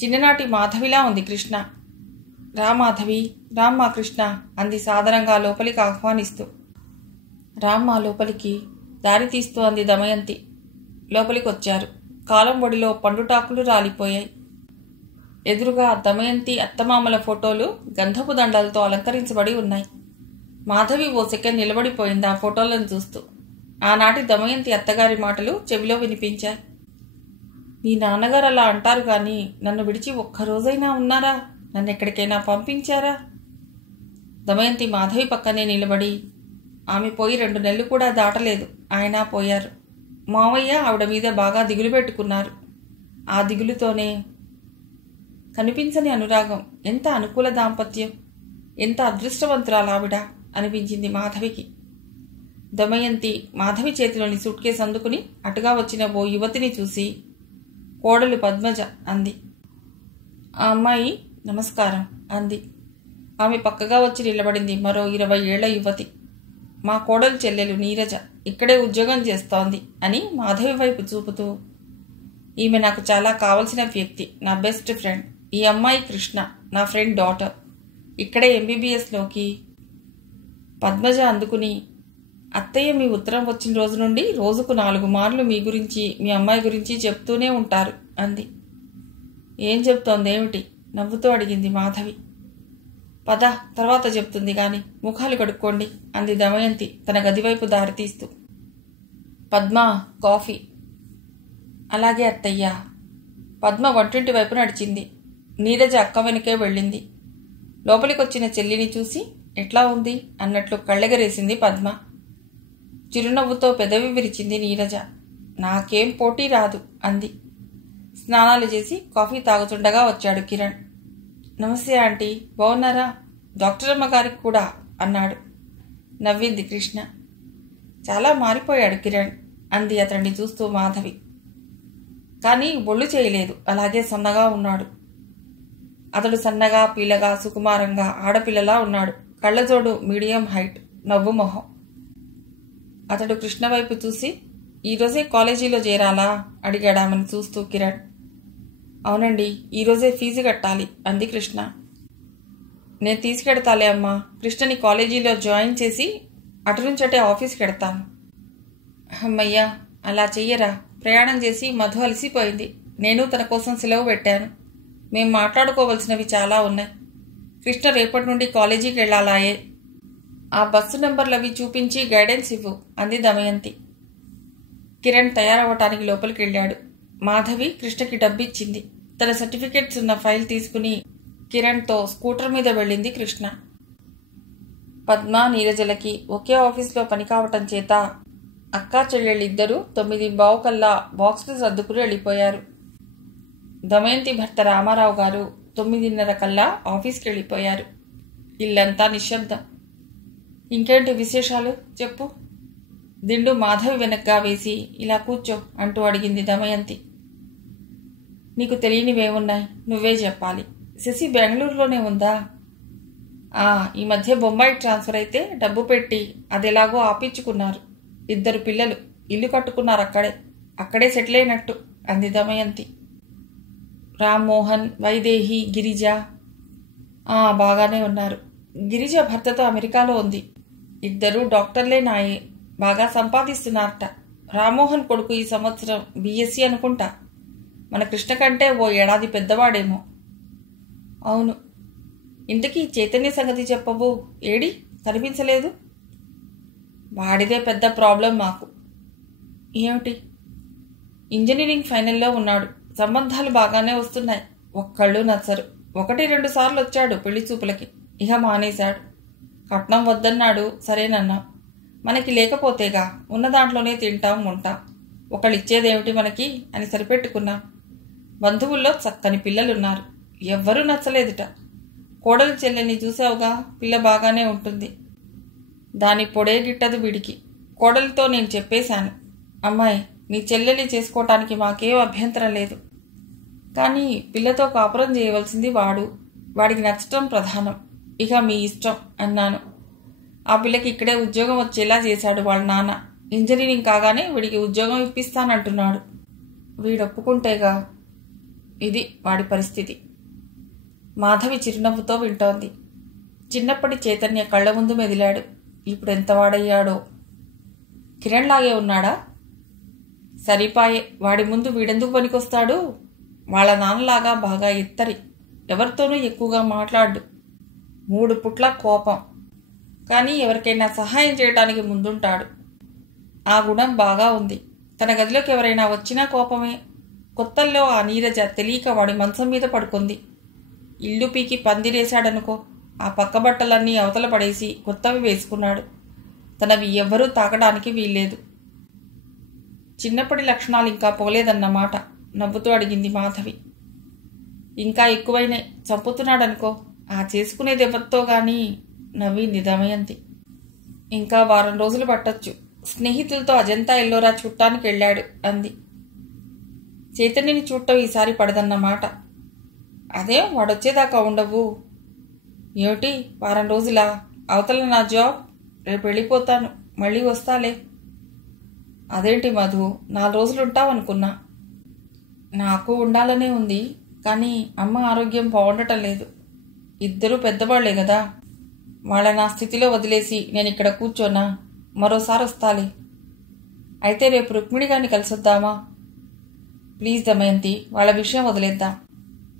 చిన్ననాటి మాధవిలా ఉంది కృష్ణ. రా మాధవి, రామ్మా కృష్ణ అంది సాదరంగా లోపలికి ఆహ్వానిస్తూ. రామ్మా లోపలికి, దారి తీస్తూ అంది దమయంతి. లోపలికొచ్చారు. కాలం ఒడిలో పండుటాకులు రాలిపోయాయి. ఎదురుగా దమయంతి అత్తమామల ఫోటోలు గంధపు దండలతో అలంకరించబడి ఉన్నాయి. మాధవి ఓ సెకండ్ నిలబడిపోయింది ఆ ఫోటోలను చూస్తూ. ఆనాటి దమయంతి అత్తగారి మాటలు చెవిలో వినిపించాయి. మీ నాన్నగారు అలా అంటారు కానీ నన్ను విడిచి ఒక్కరోజైనా ఉన్నారా? నన్ను ఎక్కడికైనా పంపించారా? దమయంతి మాధవి పక్కనే నిలబడి, ఆమె పోయి 2 నెలలు కూడా దాటలేదు, ఆయన పోయారు. మావయ్య ఆవిడ మీద బాగా దిగులు పెట్టుకున్నారు. ఆ దిగులుతోనే కనిపించని అనురాగం, ఎంత అనుకూల దాంపత్యం, ఎంత అదృష్టవంతురాలావిడ అనిపించింది మాధవికి. దమయంతి మాధవి చేతిలోని సూట్ కేసు అందుకుని అటుగా వచ్చిన ఓ యువతిని చూసి, కోడలు పద్మజ అంది. ఆ అమ్మాయి నమస్కారం అంది. ఆమె పక్కగా వచ్చి నిలబడింది మరో 20 ఏళ్ల యువతి. మా కోడలు చెల్లెలు నీరజ ఇక్కడే ఉద్యోగం చేస్తోంది అని మాధవి వైపు చూపుతూ, ఈమె నాకు చాలా కావలసిన వ్యక్తి, నా బెస్ట్ ఫ్రెండ్. ఈ అమ్మాయి కృష్ణ, నా ఫ్రెండ్ డాటర్. ఇక్కడే ఎంబీబీఎస్లోకి. పద్మజ అందుకుని, అత్తయ్య మీ ఉత్తరం వచ్చిన రోజు నుండి రోజుకు 4 మార్లు మీ గురించి, మీ అమ్మాయి గురించి చెప్తూనే ఉంటారు అంది. ఏం చెప్తోందేమిటి? నవ్వుతూ అడిగింది మాధవి. పద, తర్వాత చెప్తుంది గాని ముఖాలు కడుక్కోండి అంది దమయంతి తన గదివైపు దారితీస్తూ. పద్మ, కాఫీ. అలాగే అత్తయ్యా. పద్మ వంటింటి వైపు నడిచింది. నీరజ అక్క వెనుకే వెళ్ళింది. లోపలికొచ్చిన చెల్లిని చూసి ఎట్లా ఉంది అన్నట్లు కళ్ళెగరేసింది పద్మ. చిరునవ్వుతో పెదవి విరిచింది నీరజ. నాకేం పోటీ రాదు అంది. స్నానాలు చేసి కాఫీ తాగుతుండగా వచ్చాడు కిరణ్. నమస్తే ఆంటీ, బాగున్నారా? డాక్టర్ అమ్మ గారికి కూడా అన్నాడు. నవ్వింది కృష్ణ. చాలా మారిపోయాడు కిరణ్ అంది అతన్ని చూస్తూ మాధవి. కానీ ఒళ్ళు చేయలేదు, అలాగే సన్నగా ఉన్నాడు. అతడు సన్నగా, పీలగా, సుకుమారంగా, ఆడపిల్లలా ఉన్నాడు. కళ్ళజోడు మీడియం హైట్, నవ్వు మొహం. అతడు కృష్ణ వైపు చూసి, ఈరోజే కాలేజీలో చేరాలా అడిగాడామని చూస్తూ కిరణ్. అవునండి, ఈరోజే ఫీజు కట్టాలి అంది కృష్ణ. నేను తీసుకెడతాలే అమ్మా. కృష్ణని కాలేజీలో జాయిన్ చేసి అటు నుంచటే ఆఫీస్కి ఎడతాను. అమ్మయ్యా, అలా చెయ్యరా. ప్రయాణం చేసి మధు అలసిపోయింది. నేను తన కోసం సెలవు పెట్టాను. మేం మాట్లాడుకోవలసినవి చాలా ఉన్నాయి. కృష్ణ రేపటి నుండి కాలేజీకి వెళ్లాలాయే. ఆ బస్సు నెంబర్లవి చూపించి గైడెన్స్ ఇవ్వు అంది దమయంతి. కిరణ్ తయారవటానికి లోపలికి వెళ్ళాడు. మాధవి కృష్ణకి డబ్బిచ్చింది. తన సర్టిఫికెట్స్ ఉన్న ఫైల్ తీసుకుని కిరణ్తో స్కూటర్ మీద వెళ్ళింది కృష్ణ. పద్మ, నీరజలకి ఒకే ఆఫీస్లో పని కావటం చేత అక్కా చెల్లెళ్ళిద్దరూ 9:15 కల్లా బాక్సులు సర్దుకుని వెళ్ళిపోయారు. దమయంతి భర్త రామారావు గారు 9:30 కల్లా ఆఫీస్కి వెళ్ళిపోయారు. ఇల్లంతా నిశ్శబ్దం. ఇంకేంటి విశేషాలు చెప్పు. దిండు మాధవి వెనక్గా వేసి, ఇలా కూర్చో అంటూ అడిగింది దమయంతి. నీకు తెలియనివేమున్నాయి, నువ్వే చెప్పాలి. శశి బెంగళూరులోనే ఉందా? ఈ మధ్య బొంబాయి ట్రాన్స్ఫర్ అయితే డబ్బు పెట్టి అదెలాగో ఆపించుకున్నారు. 2 పిల్లలు, ఇల్లు కట్టుకున్నారు అక్కడే సెటిల్ అయినట్టు అంది దమయంతి. రామ్మోహన్, వైదేహి, గిరిజ బాగానే ఉన్నారు. గిరిజ భర్తతో అమెరికాలో ఉంది. 2 డాక్టర్లే నాయే, బాగా సంపాదిస్తున్నారట. రామ్మోహన్ కొడుకు ఈ సంవత్సరం బీఎస్సీ అనుకుంటా. మన కృష్ణ కంటే ఓ ఏడాది పెద్దవాడేమో. అవును. ఇంతకీ చైతన్య సంగతి చెప్పవు, ఏడి కనిపించలేదు? వాడిదే పెద్ద ప్రాబ్లం మాకు. ఏమిటి? ఇంజనీరింగ్ ఫైనల్లో ఉన్నాడు. సంబంధాలు బాగానే వస్తున్నాయి. ఒక్కళ్ళు నచ్చరు. 1-2 సార్లు వచ్చాడు పెళ్లి చూపులకి, ఇహ మానేశాడు. కట్నం వద్దన్నాడు, సరేనన్నాం. మనకి లేకపోతేగా, ఉన్న దాంట్లోనే తింటాం ఉంటాం. ఒకళ్ళిచ్చేదేమిటి మనకి అని సరిపెట్టుకున్నాం. బంధువుల్లో చక్కని పిల్లలున్నారు. ఎవ్వరూ నచ్చలేదుట. కోడలు చెల్లెల్ని చూసావుగా, పిల్ల బాగానే ఉంటుంది. దాని పొడే గిట్టదు వీడికి. కోడలితో నేను చెప్పేశాను, అమ్మాయి నీ చెల్లెల్ని చేసుకోవటానికి మాకేం అభ్యంతరం లేదు. కానీ పిల్లతో కాపురం చేయవలసింది వాడు. వాడికి నచ్చటం ప్రధానం. ఇక మీ ఇష్టం అన్నాను. ఆ పిల్లకి ఇక్కడే ఉద్యోగం వచ్చేలా చేశాడు వాళ్ళ నాన్న. ఇంజనీరింగ్ కాగానే వీడికి ఉద్యోగం ఇప్పిస్తానంటున్నాడు. వీడొప్పుకుంటేగా. ఇది వాడి పరిస్థితి. మాధవి చిరునవ్వుతో వింటోంది. చిన్నప్పటి చైతన్య కళ్ల ముందు మెదిలాడు. ఇప్పుడెంత వాడయ్యాడో. కిరణ్ లాగే ఉన్నాడా? సరిపాయే. వాడి ముందు వీడెందుకు పనికొస్తాడు? వాళ్ళ నాన్నలాగా బాగా ఇత్తరి. ఎవరితోనూ ఎక్కువగా మాట్లాడు. 3 పుట్ల కోపం. కానీ ఎవరికైనా సహాయం చేయడానికి ముందుంటాడు. ఆ గుణం బాగా ఉంది. తన గదిలోకి ఎవరైనా వచ్చినా కోపమే. కొత్తల్లో ఆ నీరజ తెలియక వాడి మంచం మీద పడుకుంది. ఇల్లు పీకి పందిరేశాడనుకో. ఆ పక్క బట్టలన్నీ అవతల పడేసి కొత్తవి వేసుకున్నాడు. తనవి ఎవ్వరూ తాకడానికి వీల్లేదు. చిన్నప్పటి లక్షణాలు ఇంకా పోలేదన్నమాట నవ్వుతూ అడిగింది మాధవి. ఇంకా ఎక్కువైనా చంపుతున్నాడనుకో. ఆ చేసుకునేది ఎవరితో గాని నవ్వింది దమయంతి. ఇంకా 1 వారం రోజులు పట్టొచ్చు. స్నేహితులతో అజంతా ఎల్లోరా చుట్టానికి వెళ్ళాడు అంది. చైతన్యని చూడటం ఈసారి పడదన్నమాట. అదే వాడొచ్చేదాకా ఉండవు. ఏమిటి 1 వారం రోజులా? అవతల నా జాబ్. రేపు వెళ్ళిపోతాను, మళ్ళీ వస్తాలే. అదేంటి మధు, 4 రోజులు ఉంటావనుకున్నా. నాకు ఉండాలనే ఉంది, కానీ అమ్మ ఆరోగ్యం బాగుండటం లేదు. ఇద్దరూ పెద్దవాళ్లే కదా, వాళ్ళ నా స్థితిలో వదిలేసి నేను ఇక్కడ కూర్చోనా? మరోసారి వస్తాలే. అయితే రేపు రుక్మిణి గారిని కలిసొద్దామా? ప్లీజ్ దమయంతి, వాళ్ళ విషయం వదిలేద్దాం.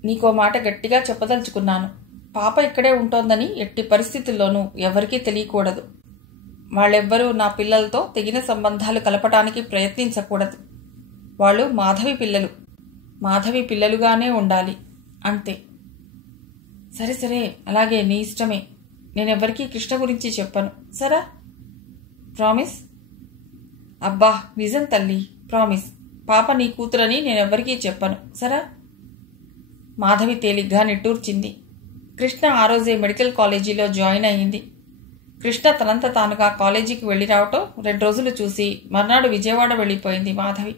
నీకో మాట గట్టిగా చెప్పదలుచుకున్నాను. పాప ఇక్కడే ఉంటోందని ఎట్టి పరిస్థితుల్లోనూ ఎవరికీ తెలియకూడదు. వాళ్ళెవ్వరూ నా పిల్లలతో తెగిన సంబంధాలు కలపటానికి ప్రయత్నించకూడదు. వాళ్ళు మాధవి పిల్లలు, మాధవి పిల్లలుగానే ఉండాలి, అంతే. సరే సరే, అలాగే, నీ ఇష్టమే. నేనెవ్వరికీ కృష్ణ గురించి చెప్పను, సరా? ప్రామిస్? అబ్బా నిజం తల్లి, ప్రామిస్. పాప నీ కూతురని నేనెవ్వరికీ చెప్పను, సరా? మాధవి తేలిగ్గా నిట్టూర్చింది. కృష్ణ ఆ రోజే మెడికల్ కాలేజీలో జాయిన్ అయ్యింది. కృష్ణ తనంత తానుగా కాలేజీకి వెళ్ళి రావటం 2 రోజులు చూసి మర్నాడు విజయవాడ వెళ్ళిపోయింది మాధవి.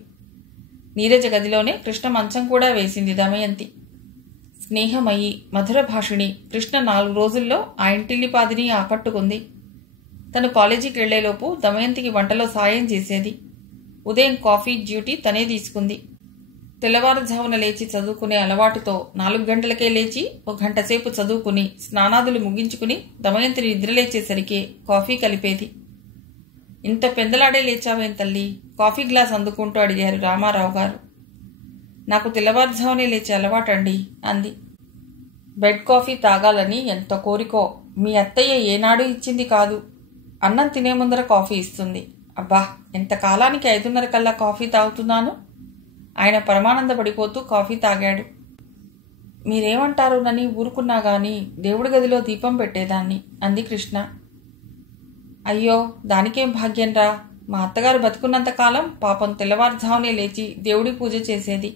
నీరజ గదిలోనే కృష్ణ మంచం కూడా వేసింది దమయంతి. స్నేహమయ్యి మధుర భాషిణి కృష్ణ 4 రోజుల్లో ఆ ఇంటిల్లిపాదిని ఆకట్టుకుంది. తను కాలేజీకి వెళ్లేలోపు దమయంతికి వంటలో సాయం చేసేది. ఉదయం కాఫీ డ్యూటీ తనే తీసుకుంది. తెల్లవారుజామున లేచి చదువుకునే అలవాటుతో 4 గంటలకే లేచి 1 గంట సేపు చదువుకుని స్నానాదులు ముగించుకుని దమయంతిని నిద్రలేచేసరికి కాఫీ కలిపేది. ఇంత పెందలాడే లేచావేం తల్లి? కాఫీ గ్లాస్ అందుకుంటూ అడిగారు రామారావు గారు. నాకు తెల్లవారుజామునే లేచే అలవాటండి, అంది. బెడ్ కాఫీ తాగాలని ఎంత కోరికో, మీ అత్తయ్య ఏనాడు ఇచ్చింది కాదు. అన్నం తినే ముందర కాఫీ ఇస్తుంది. అబ్బా, ఎంత కాలానికి 5:30 కల్లా కాఫీ తాగుతున్నాను. ఆయన పరమానందపడిపోతూ కాఫీ తాగాడు. మీరేమంటారోనని ఊరుకున్నా గాని దేవుడి గదిలో దీపం పెట్టేదాన్ని, అంది కృష్ణ. అయ్యో, దానికేం భాగ్యంరా. మా అత్తగారు బతుకున్నంతకాలం పాపం తెల్లవారుజామునే లేచి దేవుడి పూజ చేసేది.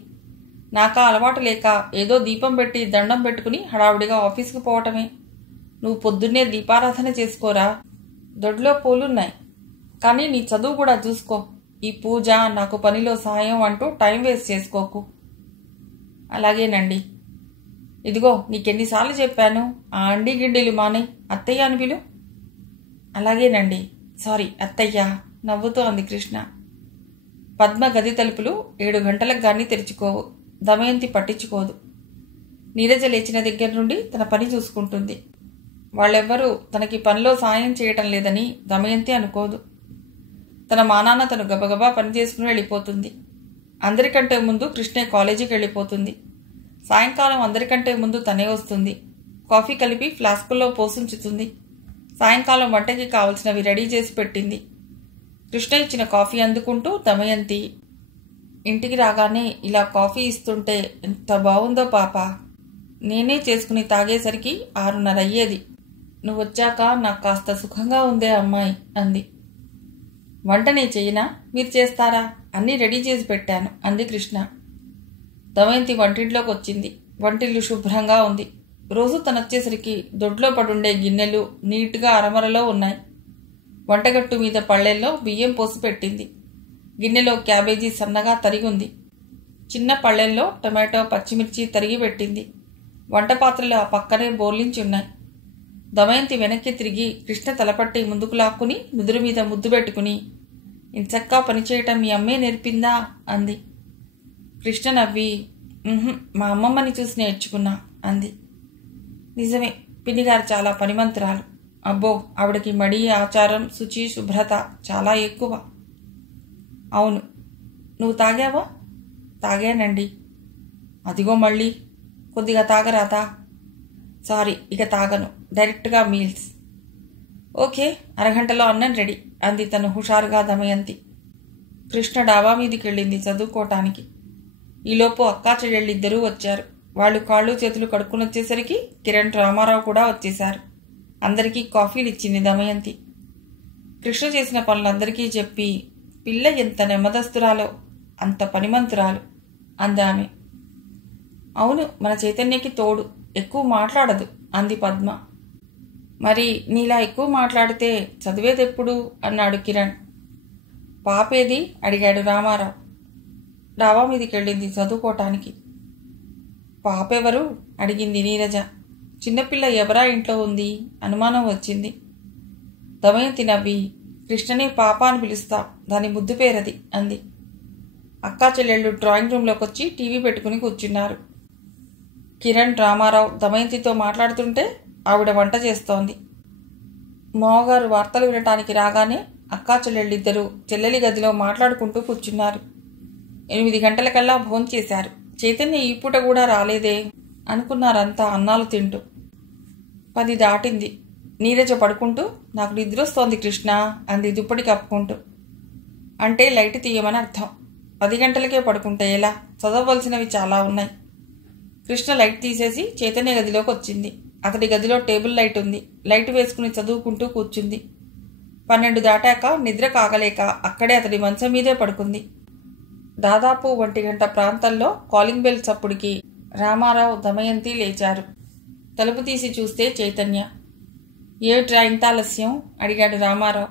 నాకా అలవాటు లేక ఏదో దీపం పెట్టి దండం పెట్టుకుని హడావుడిగా ఆఫీస్కి పోవటమే. నువ్వు పొద్దున్నే దీపారాధన చేసుకోరా. దొడ్లో పూలున్నాయి, కానీ నీ చదువు కూడా చూసుకో. ఈ పూజ, నాకు పనిలో సాయం అంటూ టైం వేస్ట్ చేసుకోకు. అలాగేనండి. ఇదిగో నీకెన్నిసార్లు చెప్పాను, ఆ అండి గిండిలు మానే అత్తయ్య అని పిలు. అలాగేనండి. సారీ అత్తయ్య, నవ్వుతూ అంది కృష్ణ. పద్మ గది తలుపులు 7 గంటలకు గాని తెరుచుకోవు. దమయంతి పట్టించుకోదు. నీరజ లేచిన దగ్గర నుండి తన పని చూసుకుంటుంది. వాళ్ళెవ్వరూ తనకి పనిలో సాయం చేయటం లేదని దమయంతి అనుకోదు. తన మానాన్న తను గబగబా పని చేసుకుని వెళ్ళిపోతుంది. అందరికంటే ముందు కృష్ణే కాలేజీకి వెళ్ళిపోతుంది. సాయంకాలం అందరికంటే ముందు తనే వస్తుంది. కాఫీ కలిపి ఫ్లాస్కుల్లో పోసుంచుతుంది. సాయంకాలం వంటకి కావలసినవి రెడీ చేసి పెట్టింది. కృష్ణ ఇచ్చిన కాఫీ అందుకుంటూ దమయంతి, ఇంటికి రాగానే ఇలా కాఫీ ఇస్తుంటే ఎంత బాగుందో పాప. నేనే చేసుకుని తాగేసరికి 6:30 అయ్యేది. నువ్వొచ్చాక నాకు కాస్త సుఖంగా ఉందే అమ్మాయి, అంది. వంట నే చెయ్యనా, మీరు చేస్తారా? అన్నీ రెడీ చేసి పెట్టాను, అంది కృష్ణ. దమయంతి వంటింట్లోకి వచ్చింది. వంటిల్లు శుభ్రంగా ఉంది. రోజు తనొచ్చేసరికి దొడ్లో పడుండే గిన్నెలు నీట్గా అరమరలో ఉన్నాయి. వంటగట్టు మీద పళ్ళెల్లో బియ్యం పోసి పెట్టింది. గిన్నెలో క్యాబేజీ సన్నగా తరిగి ఉంది. చిన్న పళ్ళెల్లో టమాటో, పచ్చిమిర్చి తరిగి పెట్టింది. వంట పాత్రలు ఆ పక్కనే బోర్లించి ఉన్నాయి. దమయంతి వెనక్కి తిరిగి కృష్ణ తలపట్టి ముందుకు లాక్కుని నుదురు మీద ముద్దు పెట్టుకుని, ఇంచక్కా పనిచేయటం మీ అమ్మే నేర్పిందా, అంది. కృష్ణ నవ్వి, మా అమ్మమ్మని చూసి నేర్చుకున్నా, అంది. నిజమే, పిన్నిగారు చాలా పనిమంతురాలు. అబ్బో, ఆవిడకి మడి, ఆచారం, శుచి, శుభ్రత చాలా ఎక్కువ. అవును. నువ్వు తాగావా? తాగానండి. అదిగో మళ్ళీ కొద్దిగా తాగరాదా? సారీ, ఇక తాగను. డైరెక్ట్గా మీల్స్. ఓకే, అరగంటలో అన్నం రెడీ, అంది తను హుషారుగా దమయంతి. కృష్ణ డాబా మీదికి వెళ్ళింది చదువుకోవటానికి. ఈలోపు అక్కా చెల్లెళ్ళిద్దరూ వచ్చారు. వాళ్ళు కాళ్ళు చేతులు కడుక్కుని వచ్చేసరికి కిరణ్, రామారావు కూడా వచ్చేశారు. అందరికీ కాఫీలు ఇచ్చింది దమయంతి. కృష్ణ చేసిన పనులందరికీ చెప్పి, పిల్ల ఎంత నెమ్మదస్తురాలో, అంత పనిమంతురాలు, అందామె. అవును, మన చైతన్యకి తోడు, ఎక్కువ మాట్లాడదు, అంది పద్మ. మరి నీలా ఎక్కువ మాట్లాడితే చదివేదెప్పుడు, అన్నాడు కిరణ్. పాపేది, అడిగాడు రామారావు. డాబా మీదికి వెళ్ళింది చదువుకోవటానికి. పాపెవరు, అడిగింది నీరజ. చిన్నపిల్ల ఎవరా ఇంట్లో ఉంది, అనుమానం వచ్చింది. దమయంతి నవ్వి, కృష్ణని పాప అని పిలుస్తా, దాని ముద్దు పేరది అంది. అక్కా చెల్లెళ్ళు డ్రాయింగ్ రూమ్లోకి వచ్చి టీవీ పెట్టుకుని కూర్చున్నారు. కిరణ్, రామారావు దమయంతితో మాట్లాడుతుంటే ఆవిడ వంట చేస్తోంది. మావగారు వార్తలు వినటానికి రాగానే అక్కా చెల్లెళ్ళిద్దరూ చెల్లెలి గదిలో మాట్లాడుకుంటూ కూర్చున్నారు. 8 గంటలకల్లా భోంచేశారు. చైతన్య ఈ పూట కూడా రాలేదే అనుకున్నారంతా అన్నాలు తింటూ. 10 దాటింది. నీరజ పడుకుంటూ, నాకు నిద్రొస్తోంది కృష్ణ అంది దుప్పటి కప్పుకుంటూ. అంటే లైట్ తీయమని అర్థం. 10 గంటలకే పడుకుంటే ఎలా? చదవవలసినవి చాలా ఉన్నాయి. కృష్ణ లైట్ తీసేసి చైతన్య గదిలోకి వచ్చింది. అతడి గదిలో టేబుల్ లైట్ ఉంది. లైట్ వేసుకుని చదువుకుంటూ కూర్చుంది. 12 దాటాక నిద్ర కాగలేక అక్కడే అతడి మంచం మీదే పడుకుంది. దాదాపు 1 గంట ప్రాంతంలో కాలింగ్ బెల్ చప్పుడికి రామారావు, దమయంతి లేచారు. తలుపు తీసి చూస్తే చైతన్య. ఏమిట్రా ఇంత ఆలస్యం అడిగాడు రామారావు.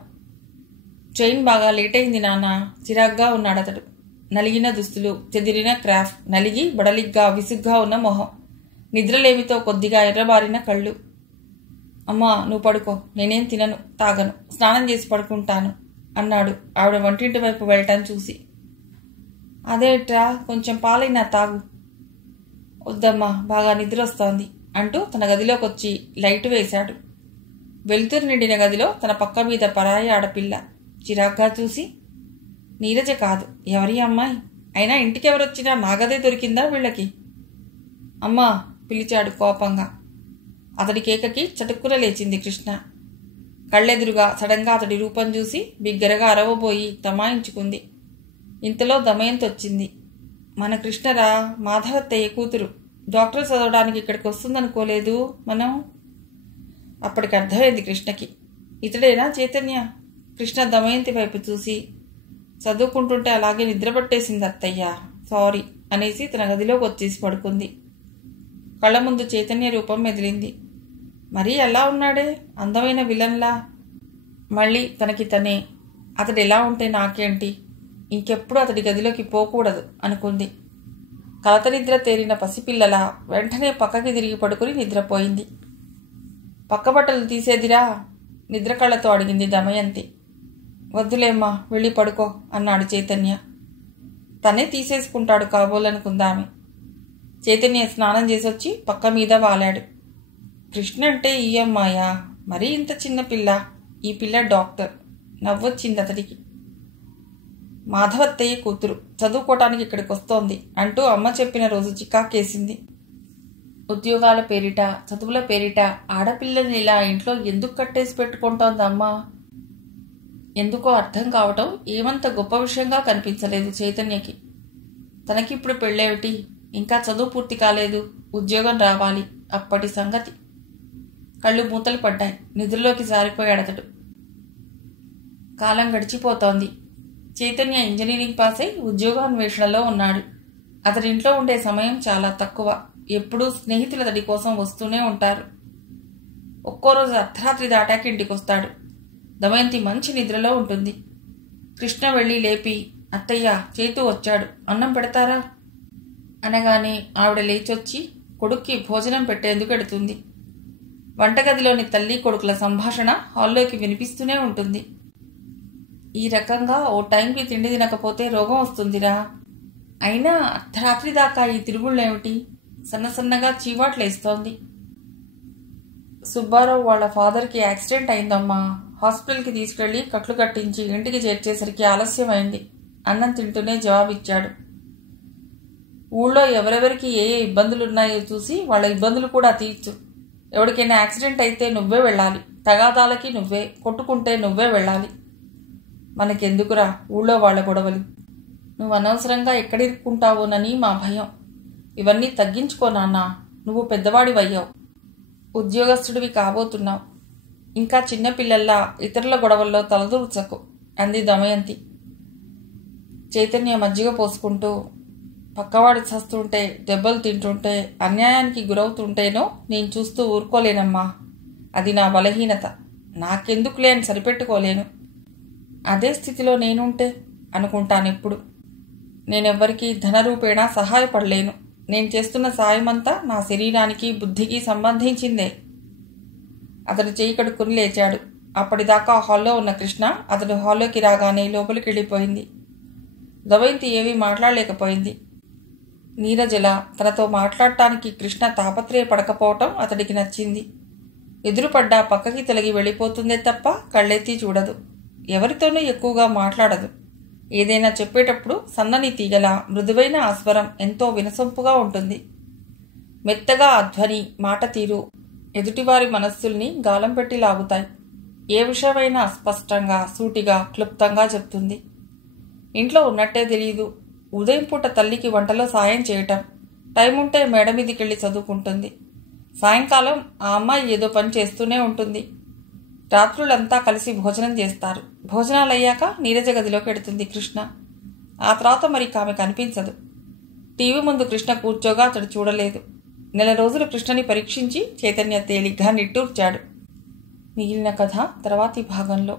ట్రైన్ బాగా లేట్ అయింది నాన్న, చిరాగ్గా ఉన్నాడతడు. నలిగిన దుస్తులు, చెదిరిన క్రాఫ్, నలిగి బడలిగ్గా విసుగ్గా ఉన్న మొహం, నిద్రలేమితో కొద్దిగా ఎర్రబారిన కళ్ళు. అమ్మా నువ్వు పడుకో, నేనేం తినను, తాగను, స్నానం చేసి పడుకుంటాను అన్నాడు ఆవిడ వంటింటి వైపు వెళ్ళటం చూసి. అదేట్రా, కొంచెం పాలైనా తాగు. వద్దమ్మా, బాగా నిద్రొస్తోంది అంటూ తన గదిలోకి వచ్చి లైట్ వేశాడు. వెలుతురు నిండిన గదిలో తన పక్క మీద పరాయి ఆడపిల్ల. చిరాగ్గా చూసి, నీరజ కాదు, ఎవరి అమ్మాయి? అయినా ఇంటికెవరొచ్చినా నాగదే దొరికిందా వీళ్ళకి? అమ్మా పిలిచాడు కోపంగా. అతడి కేకకి చటుక్కున లేచింది కృష్ణ. కళ్ళెదురుగా సడన్గా అతడి రూపం చూసి బిగ్గరగా అరవబోయి తమాయించుకుంది. ఇంతలో దమయంతి వచ్చింది. మన కృష్ణరా, మాధవత్తయ్య కూతురు. డాక్టర్ చదవడానికి ఇక్కడికి వస్తుందనుకోలేదు మనం. అప్పటికి అర్థమైంది కృష్ణకి. ఇతడేనా చైతన్య? కృష్ణ దమయంతి వైపు చూసి, చదువుకుంటుంటే అలాగే నిద్రపట్టేసింది అత్తయ్య, సారీ అనేసి తన గదిలోకి వచ్చేసి పడుకుంది. కళ్ళ ముందు చైతన్య రూపం మెదిలింది. మరీ ఎలా ఉన్నాడే, అందమైన విలన్లా. మళ్ళీ తనకి తనే, అతడు ఎలా ఉంటే నాకేంటి, ఇంకెప్పుడు అతడి గదిలోకి పోకూడదు అనుకుంది. కలత నిద్ర తేరిన పసిపిల్లల వెంటనే పక్కకి తిరిగి పడుకుని నిద్రపోయింది. పక్క బట్టలు తీసేదిరా నిద్ర కళ్ళతో అడిగింది దమయంతి. వద్దులేమ్మా, వెళ్ళి పడుకో అన్నాడు చైతన్య. తనే తీసేసుకుంటాడు కాబోలనుకుందామె. చైతన్య స్నానం చేసొచ్చి పక్క మీద వాలాడు. కృష్ణ అంటే ఈ అమ్మాయా? మరీ ఇంత చిన్న పిల్ల. ఈ పిల్ల డాక్టర్. నవ్వొచ్చింది అతడికి. మాధవత్తయ్య కూతురు, చదువుకోవటానికి ఇక్కడికి వస్తోంది అంటూ అమ్మ చెప్పిన రోజు చికాకేసింది. ఉద్యోగాల పేరిట, చదువుల పేరిట ఆడపిల్లని ఇలా ఇంట్లో ఎందుకు కట్టేసి పెట్టుకుంటోందమ్మా? ఎందుకో అర్థం కావటం ఏమంత గొప్ప విషయంగా కనిపించలేదు చైతన్యకి. తనకిప్పుడు పెళ్ళేమిటి, ఇంకా చదువు పూర్తి కాలేదు, ఉద్యోగం రావాలి, అప్పటి సంగతి. కళ్ళు మూతలు పడ్డాయి. నిద్రలోకి జారిపోయాడతడు. కాలం గడిచిపోతోంది. చైతన్య ఇంజనీరింగ్ పాస్ అయి ఉద్యోగాన్వేషణలో ఉన్నాడు. అతడింట్లో ఉండే సమయం చాలా తక్కువ. ఎప్పుడూ స్నేహితులు అతడి కోసం వస్తూనే ఉంటారు. ఒక్కో రోజు అర్ధరాత్రి దాటాక ఇంటికొస్తాడు. దమయంతి మంచి నిద్రలో ఉంటుంది. కృష్ణ వెళ్ళి లేపి, అత్తయ్య చేతూ వచ్చాడు, అన్నం పెడతారా అనగానే ఆవిడ లేచొచ్చి కొడుక్కి భోజనం పెట్టేందుకు ఎడుతుంది. వంటగదిలోని తల్లి కొడుకుల సంభాషణ హాల్లోకి వినిపిస్తూనే ఉంటుంది. ఈ రకంగా ఓ టైంకి తిండి తినకపోతే రోగం వస్తుందిరా. అయినా అర్ధరాత్రి దాకా ఈ తిరుగుళ్ళేమిటి? సన్నసన్నగా చీవాట్లేస్తోంది. సుబ్బారావు వాళ్ళ ఫాదర్కి యాక్సిడెంట్ అయిందమ్మా. హాస్పిటల్కి తీసుకెళ్లి కట్లు కట్టించి ఇంటికి చేర్చేసరికి ఆలస్యమైంది. అన్నం తింటూనే జవాబిచ్చాడు. ఊళ్ళో ఎవరెవరికి ఏ ఏ ఇబ్బందులున్నాయో చూసి వాళ్ళ ఇబ్బందులు కూడా తీర్చు. ఎవరికైనా యాక్సిడెంట్ అయితే నువ్వే వెళ్ళాలి. తగాదాలకి నువ్వే, కొట్టుకుంటే నువ్వే వెళ్ళాలి. మనకెందుకురా ఊళ్ళో వాళ్ళ గొడవలు? నువ్వు అనవసరంగా ఎక్కడిరుక్కుంటావోనని మా భయం. ఇవన్నీ తగ్గించుకో నాన్నా, నువ్వు పెద్దవాడివయ్యావు, ఉద్యోగస్తుడివి కాబోతున్నావు. ఇంకా చిన్నపిల్లల్లా ఇతరుల గొడవల్లో తలదూర్చకు అంది దమయంతి. చైతన్య మజ్జిగ పోసుకుంటూ, పక్కవాడు చస్తుంటే, దెబ్బలు తింటుంటే, అన్యాయానికి గురవుతుంటేనో నేను చూస్తూ ఊరుకోలేనమ్మా. అది నా బలహీనత. నాకెందుకులే అని సరిపెట్టుకోలేను. అదే స్థితిలో నేనుంటే అనుకుంటానెప్పుడు. నేనెవ్వరికీ ధనరూపేణా సహాయపడలేను. నేను చేస్తున్న సాయమంతా నా శరీరానికి, బుద్ధికి సంబంధించిందే. అతడు చేయి కడుక్కుని లేచాడు. అప్పటిదాకా హాల్లో ఉన్న కృష్ణ అతడు హాల్లోకి రాగానే లోపలికి వెళ్ళిపోయింది. దమయంతి ఏమీ మాట్లాడలేకపోయింది. నీరజల తనతో మాట్లాడటానికి కృష్ణ తాపత్రయపడకపోవటం అతడికి నచ్చింది. ఎదురుపడ్డా పక్కకి తొలగి వెళ్ళిపోతుందే తప్ప కళ్ళెత్తి చూడదు. ఎవరితోనూ ఎక్కువగా మాట్లాడదు. ఏదైనా చెప్పేటప్పుడు సన్నని తీగల మృదువైన ఆస్వరం ఎంతో వినసొంపుగా ఉంటుంది. మెత్తగా అధ్వని, మాట తీరు ఎదుటివారి మనస్సుల్ని గాలం పెట్టి లాగుతాయి. ఏ విషయమైనా స్పష్టంగా, సూటిగా, క్లుప్తంగా చెప్తుంది. ఇంట్లో ఉన్నట్టే తెలియదు. ఉదయం పూట తల్లికి వంటలో సాయం చేయటం, టైం ఉంటే మేడ మీదికెళ్ళి చదువుకుంటుంది. సాయంకాలం ఆ అమ్మాయి ఏదో పని చేస్తూనే ఉంటుంది. రాత్రులంతా కలిసి భోజనం చేస్తారు. భోజనాలయ్యాక నీరజ గదిలోకి ఎడుతుంది కృష్ణ. ఆ తర్వాత మరి ఆమె కనిపించదు. టీవీ ముందు కృష్ణ కూర్చోగా అతడు చూడలేదు. నెల రోజులు కృష్ణని పరీక్షించి చైతన్య తేలిగ్గా నిట్టూర్చాడు. మిగిలిన కథ తర్వాతి భాగంలో.